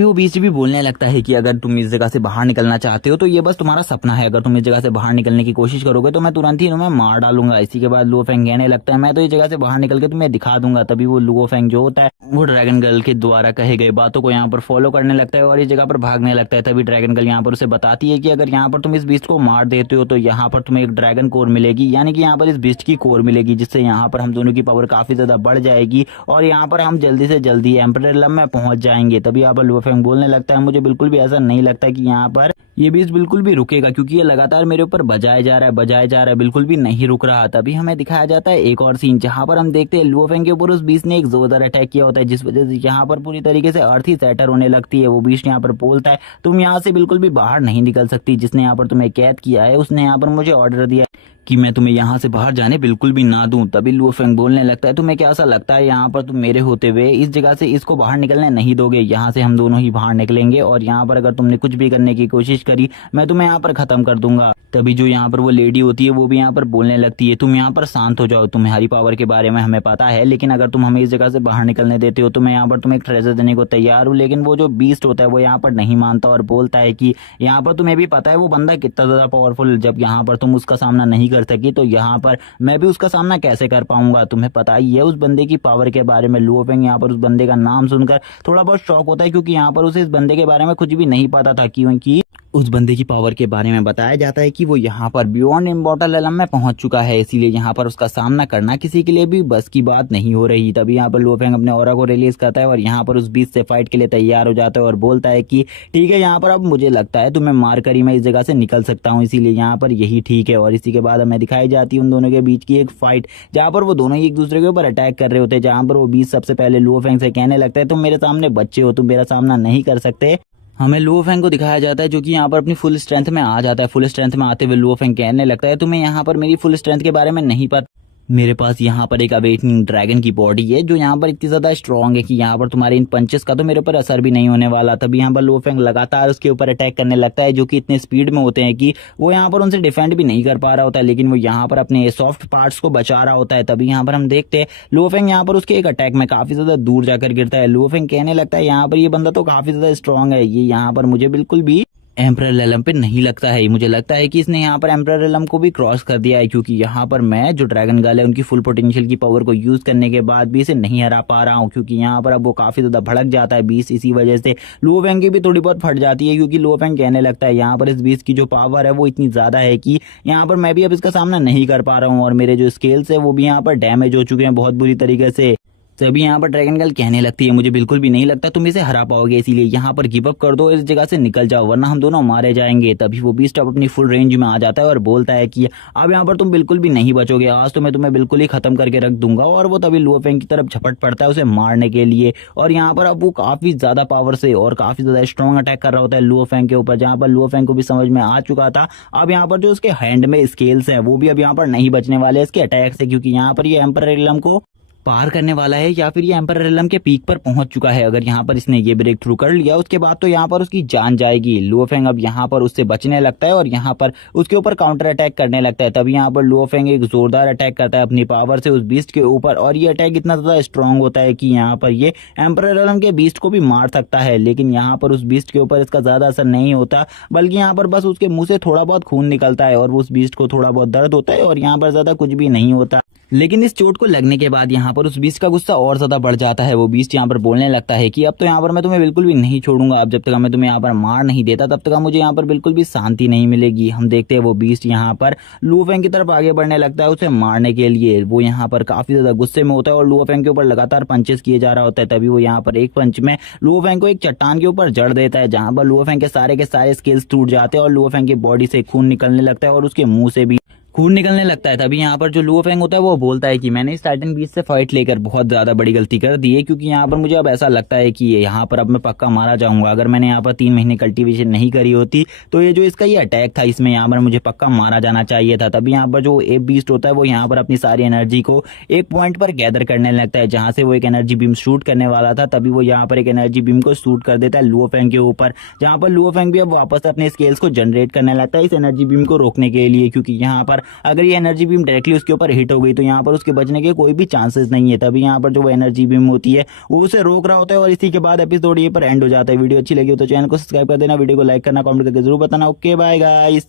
वो बीस्ट भी बोलने लगता है कि अगर तुम इस जगह से बाहर निकलना चाहते हो तो ये बस तुम्हारा सपना है, अगर तुम इस जगह से बाहर निकलने की कोशिश करोगे तो मैं तुरंत ही तुम्हें मार डालूंगा। इसी के बाद लुओ फेंग कहने लगता है मैं तो इस जगह से बाहर निकल के तुम्हें दिखा दूंगा। तभी वो लुओ फेंग जो होता है वो ड्रैगन गर्ल के द्वारा कहे गए बातों को यहाँ पर फॉलो करने लगता है और इस जगह पर भागने लगता है। तभी ड्रैगन गर्ल यहाँ पर उसे बताती है कि अगर यहाँ पर तुम इस बीस्ट को मार देते हो तो यहाँ पर तुम्हें एक ड्रैगन कोर मिलेगी, यानी कि यहाँ पर इस बीस्ट की कोर मिलेगी, जिससे यहाँ पर हम दोनों की पावर काफी ज्यादा बढ़ जाएगी और यहाँ पर हम जल्दी से जल्दी एम्परर रिलम में पहुंच जाएंगे। तभी यहाँ पर लुओ फेंग बोलने लगता है मुझे बिल्कुल भी ऐसा नहीं लगता कि यहाँ पर ये बीस्ट बिल्कुल भी रुकेगा, क्योंकि ये लगातार मेरे ऊपर बजाया जा रहा है, बिल्कुल भी नहीं रुक रहा। तभी हमें दिखाया जाता है एक और सीन, जहां पर हम देखते हैं लुओ फेंग के ऊपर उस बीस्ट ने एक जोरदार अटैक किया होता है, जिस वजह से यहाँ पर पूरी तरीके से अर्थ ही सैटर होने लगती है। वो बीस्ट यहाँ पर बोलता है तुम यहाँ से बिल्कुल भी बाहर नहीं निकल सकती, जिसने यहाँ पर तुम्हें कैद किया है उसने यहाँ पर मुझे ऑर्डर दिया कि मैं तुम्हें यहाँ से बाहर जाने बिल्कुल भी ना दूं। तभी लुओ फेंग बोलने लगता है तुम्हें क्या ऐसा लगता है यहाँ पर तुम मेरे होते हुए इस जगह से इसको बाहर निकलने नहीं दोगे, यहाँ से हम दोनों ही बाहर निकलेंगे और यहाँ पर अगर तुमने कुछ भी करने की कोशिश करी मैं तुम्हें यहाँ पर खत्म कर दूंगा। तभी जो यहाँ पर वो लेडी होती है वो भी यहाँ पर बोलने लगती है तुम यहाँ पर शांत हो जाओ, तुम्हारी पावर के बारे में हमें पता है, लेकिन अगर तुम हमें इस जगह से बाहर निकलने देते हो तो मैं यहाँ पर तुम्हें एक ट्रेजर देने को तैयार हूँ। लेकिन वो जो बीस्ट होता है वो यहाँ पर नहीं मानता और बोलता है कि यहाँ पर तुम्हें भी पता है वो बंदा कितना ज्यादा पावरफुल, जब यहाँ पर तुम उसका सामना नहीं कर सकी तो यहाँ पर मैं भी उसका सामना कैसे कर पाऊंगा, तुम्हें पता ही है उस बंदे की पावर के बारे में। लुओ फेंग यहाँ पर उस बंदे का नाम सुनकर थोड़ा बहुत शॉक होता है, क्योंकि यहाँ पर उसे इस बंदे के बारे में कुछ भी नहीं पता था, क्योंकि उस बंदे की पावर के बारे में बताया जाता है कि वो यहाँ पर बियॉन्ड इम्मॉर्टल रिलम में पहुंच चुका है, इसीलिए यहाँ पर उसका सामना करना किसी के लिए भी बस की बात नहीं हो रही। तभी यहाँ पर लुओ फेंग अपने ऑरा को रिलीज करता है और यहाँ पर उस बीच से फाइट के लिए तैयार हो जाता है और बोलता है कि ठीक है यहाँ पर अब मुझे लगता है तुम्हें मार कर ही मैं इस जगह से निकल सकता हूँ, इसीलिए यहाँ पर यही ठीक है। और इसी के बाद हमें दिखाई जाती है उन दोनों के बीच की एक फाइट, जहाँ पर वो दोनों ही एक दूसरे के ऊपर अटैक कर रहे होते हैं, जहाँ पर वो बीच सबसे पहले लुओ फेंग से कहने लगता है तुम मेरे सामने बच्चे हो, तुम मेरा सामना नहीं कर सकते। हमें लुओ फेंग को दिखाया जाता है जो कि यहाँ पर अपनी फुल स्ट्रेंथ में आ जाता है। फुल स्ट्रेंथ में आते हुए लुओ फेंग कहने लगता है तुम्हें यहाँ पर मेरी फुल स्ट्रेंथ के बारे में नहीं पता, मेरे पास यहाँ पर एक अवेकनिंग ड्रैगन की बॉडी है जो यहाँ पर इतनी ज्यादा स्ट्रांग है कि यहाँ पर तुम्हारे इन पंचेस का तो मेरे ऊपर असर भी नहीं होने वाला। तभी यहाँ पर लुओ फेंग लगातार उसके ऊपर अटैक करने लगता है, जो कि इतने स्पीड में होते हैं कि वो यहाँ पर उनसे डिफेंड भी नहीं कर पा रहा होता है, लेकिन वो यहाँ पर अपने सॉफ्ट पार्ट्स को बचा रहा होता है। तभी यहाँ पर हम देखते हैं लुओ फेंग यहाँ पर उसके एक अटैक में काफी ज्यादा दूर जाकर गिरता है। लुओ फेंग कहने लगता है यहाँ पर ये बंदा तो काफी ज्यादा स्ट्रांग है, ये यहाँ पर मुझे बिल्कुल भी एम्परर रिलम पे नहीं लगता है, मुझे लगता है कि इसने यहाँ पर एम्परर रिलम को भी क्रॉस कर दिया है, क्योंकि यहाँ पर मैं जो ड्रैगन गर्ल है उनकी फुल पोटेंशियल की पावर को यूज करने के बाद भी इसे नहीं हरा पा रहा हूँ, क्योंकि यहाँ पर अब वो काफी ज्यादा भड़क जाता है बीस। इसी वजह से लुओ फेंग की भी थोड़ी बहुत फट जाती है, क्योंकि लुओ फेंग कहने लगता है यहाँ पर इस बीस की जो पावर है वो इतनी ज्यादा है कि यहाँ पर मैं भी अब इसका सामना नहीं कर पा रहा हूँ और मेरे जो स्केल्स है वो भी यहाँ पर डैमेज हो चुके हैं बहुत बुरी तरीके से। तभी यहाँ पर ड्रैगन गर्ल कहने लगती है मुझे बिल्कुल भी नहीं लगता तुम इसे हरा पाओगे, इसीलिए यहाँ पर गिव अप कर दो, इस जगह से निकल जाओ वरना हम दोनों मारे जाएंगे। तभी वो बीस्ट अब अपनी फुल रेंज में आ जाता है और बोलता है कि अब यहाँ पर तुम बिल्कुल भी नहीं बचोगे, आज तो मैं तुम्हें बिल्कुल ही खत्म करके रख दूंगा। और वो तभी लुओ फेंग की तरफ झपट पड़ता है उसे मारने के लिए, और यहाँ पर अब वो काफी ज्यादा पावर से और काफी ज्यादा स्ट्रॉन्ग अटैक कर रहा होता है लुओ फेंग के ऊपर, जहाँ पर लुओ फेंग को भी समझ में आ चुका था अब यहाँ पर जो उसके हैंड में स्केल्स है वो भी अब यहाँ पर नहीं बचने वाले इसके अटैक से, क्योंकि यहाँ पर ये एम्परर रिलम को पार करने वाला है या फिर ये एम्परर रिलम के पीक पर पहुंच चुका है। अगर यहाँ पर इसने ये ब्रेक थ्रू कर लिया उसके बाद तो यहाँ पर उसकी जान जाएगी। लुओ फेंग अब यहाँ पर उससे बचने लगता है और यहाँ पर उसके ऊपर काउंटर अटैक करने लगता है। तभी यहाँ पर लुओ फेंग एक जोरदार अटैक करता है अपनी पावर से उस बीस्ट के ऊपर, और ये अटैक इतना ज्यादा स्ट्रांग होता है कि यहाँ पर ये एम्परर रिलम के बीस्ट को भी मार सकता है, लेकिन यहाँ पर उस बीस्ट के ऊपर इसका ज्यादा असर नहीं होता, बल्कि यहाँ पर बस उसके मुंह से थोड़ा बहुत खून निकलता है और उस बीस्ट को थोड़ा बहुत दर्द होता है और यहाँ पर ज्यादा कुछ भी नहीं होता। लेकिन इस चोट को लगने के बाद यहाँ पर उस बीस्ट का गुस्सा और ज्यादा बढ़ जाता है। वो बीस्ट यहाँ पर बोलने लगता है कि अब तो यहाँ पर मैं तुम्हें बिल्कुल भी नहीं छोड़ूंगा, अब जब तक मैं तुम्हें यहाँ पर मार नहीं देता तब तक मुझे यहाँ पर बिल्कुल भी शांति नहीं मिलेगी। हम देखते हैं वो बीस्ट यहाँ पर लुओ फेंग की तरफ आगे बढ़ने लगता है उसे मारने के लिए। वो यहाँ पर काफी ज्यादा गुस्से में होता है और लुओ फेंग के ऊपर लगातार पंचेस किए जा रहा होता है। तभी वो यहाँ पर एक पंच में लुओ फेंग को एक चट्टान के ऊपर जड़ देता है, जहाँ पर लुओ फेंग के सारे स्किल्स टूट जाते हैं और लुओ फेंग की बॉडी से खून निकलने लगता है और उसके मुंह से भी खून निकलने लगता है। तभी यहाँ पर जो लुओ फेंग होता है वो बोलता है कि मैंने इस टाइटन बीस्ट से फाइट लेकर बहुत ज़्यादा बड़ी गलती कर दी है, क्योंकि यहाँ पर मुझे अब ऐसा लगता है कि यहाँ पर अब मैं पक्का मारा जाऊंगा। अगर मैंने यहाँ पर 3 महीने कल्टीवेशन नहीं करी होती तो ये जो इसका ये अटैक था इसमें यहाँ पर मुझे पक्का मारा जाना चाहिए था। तभी यहाँ पर जो एप बीस्ट होता है वो यहाँ पर अपनी सारी एनर्जी को एक पॉइंट पर गैदर करने लगता है, जहाँ से वो एक एनर्जी बीम शूट करने वाला था। तभी वो यहाँ पर एक एनर्जी बीम को शूट कर देता है लुओ फेंग के ऊपर, जहाँ पर लुओ फेंग भी अब वापस अपने स्केल्स को जनरेट करने लगता है इस एनर्जी बीम को रोकने के लिए, क्योंकि यहाँ पर अगर ये एनर्जी बीम डायरेक्टली उसके ऊपर हिट हो गई तो यहाँ पर उसके बचने के कोई भी चांसेस नहीं है। तभी यहाँ पर जो एनर्जी बीम होती है वो उसे रोक रहा होता है और इसी के बाद एपिसोड ये पर एंड हो जाता है। वीडियो अच्छी लगी हो तो चैनल को सब्सक्राइब कर देना, वीडियो को लाइक करना, कमेंट करके जरूर बताना। Okay bye guys.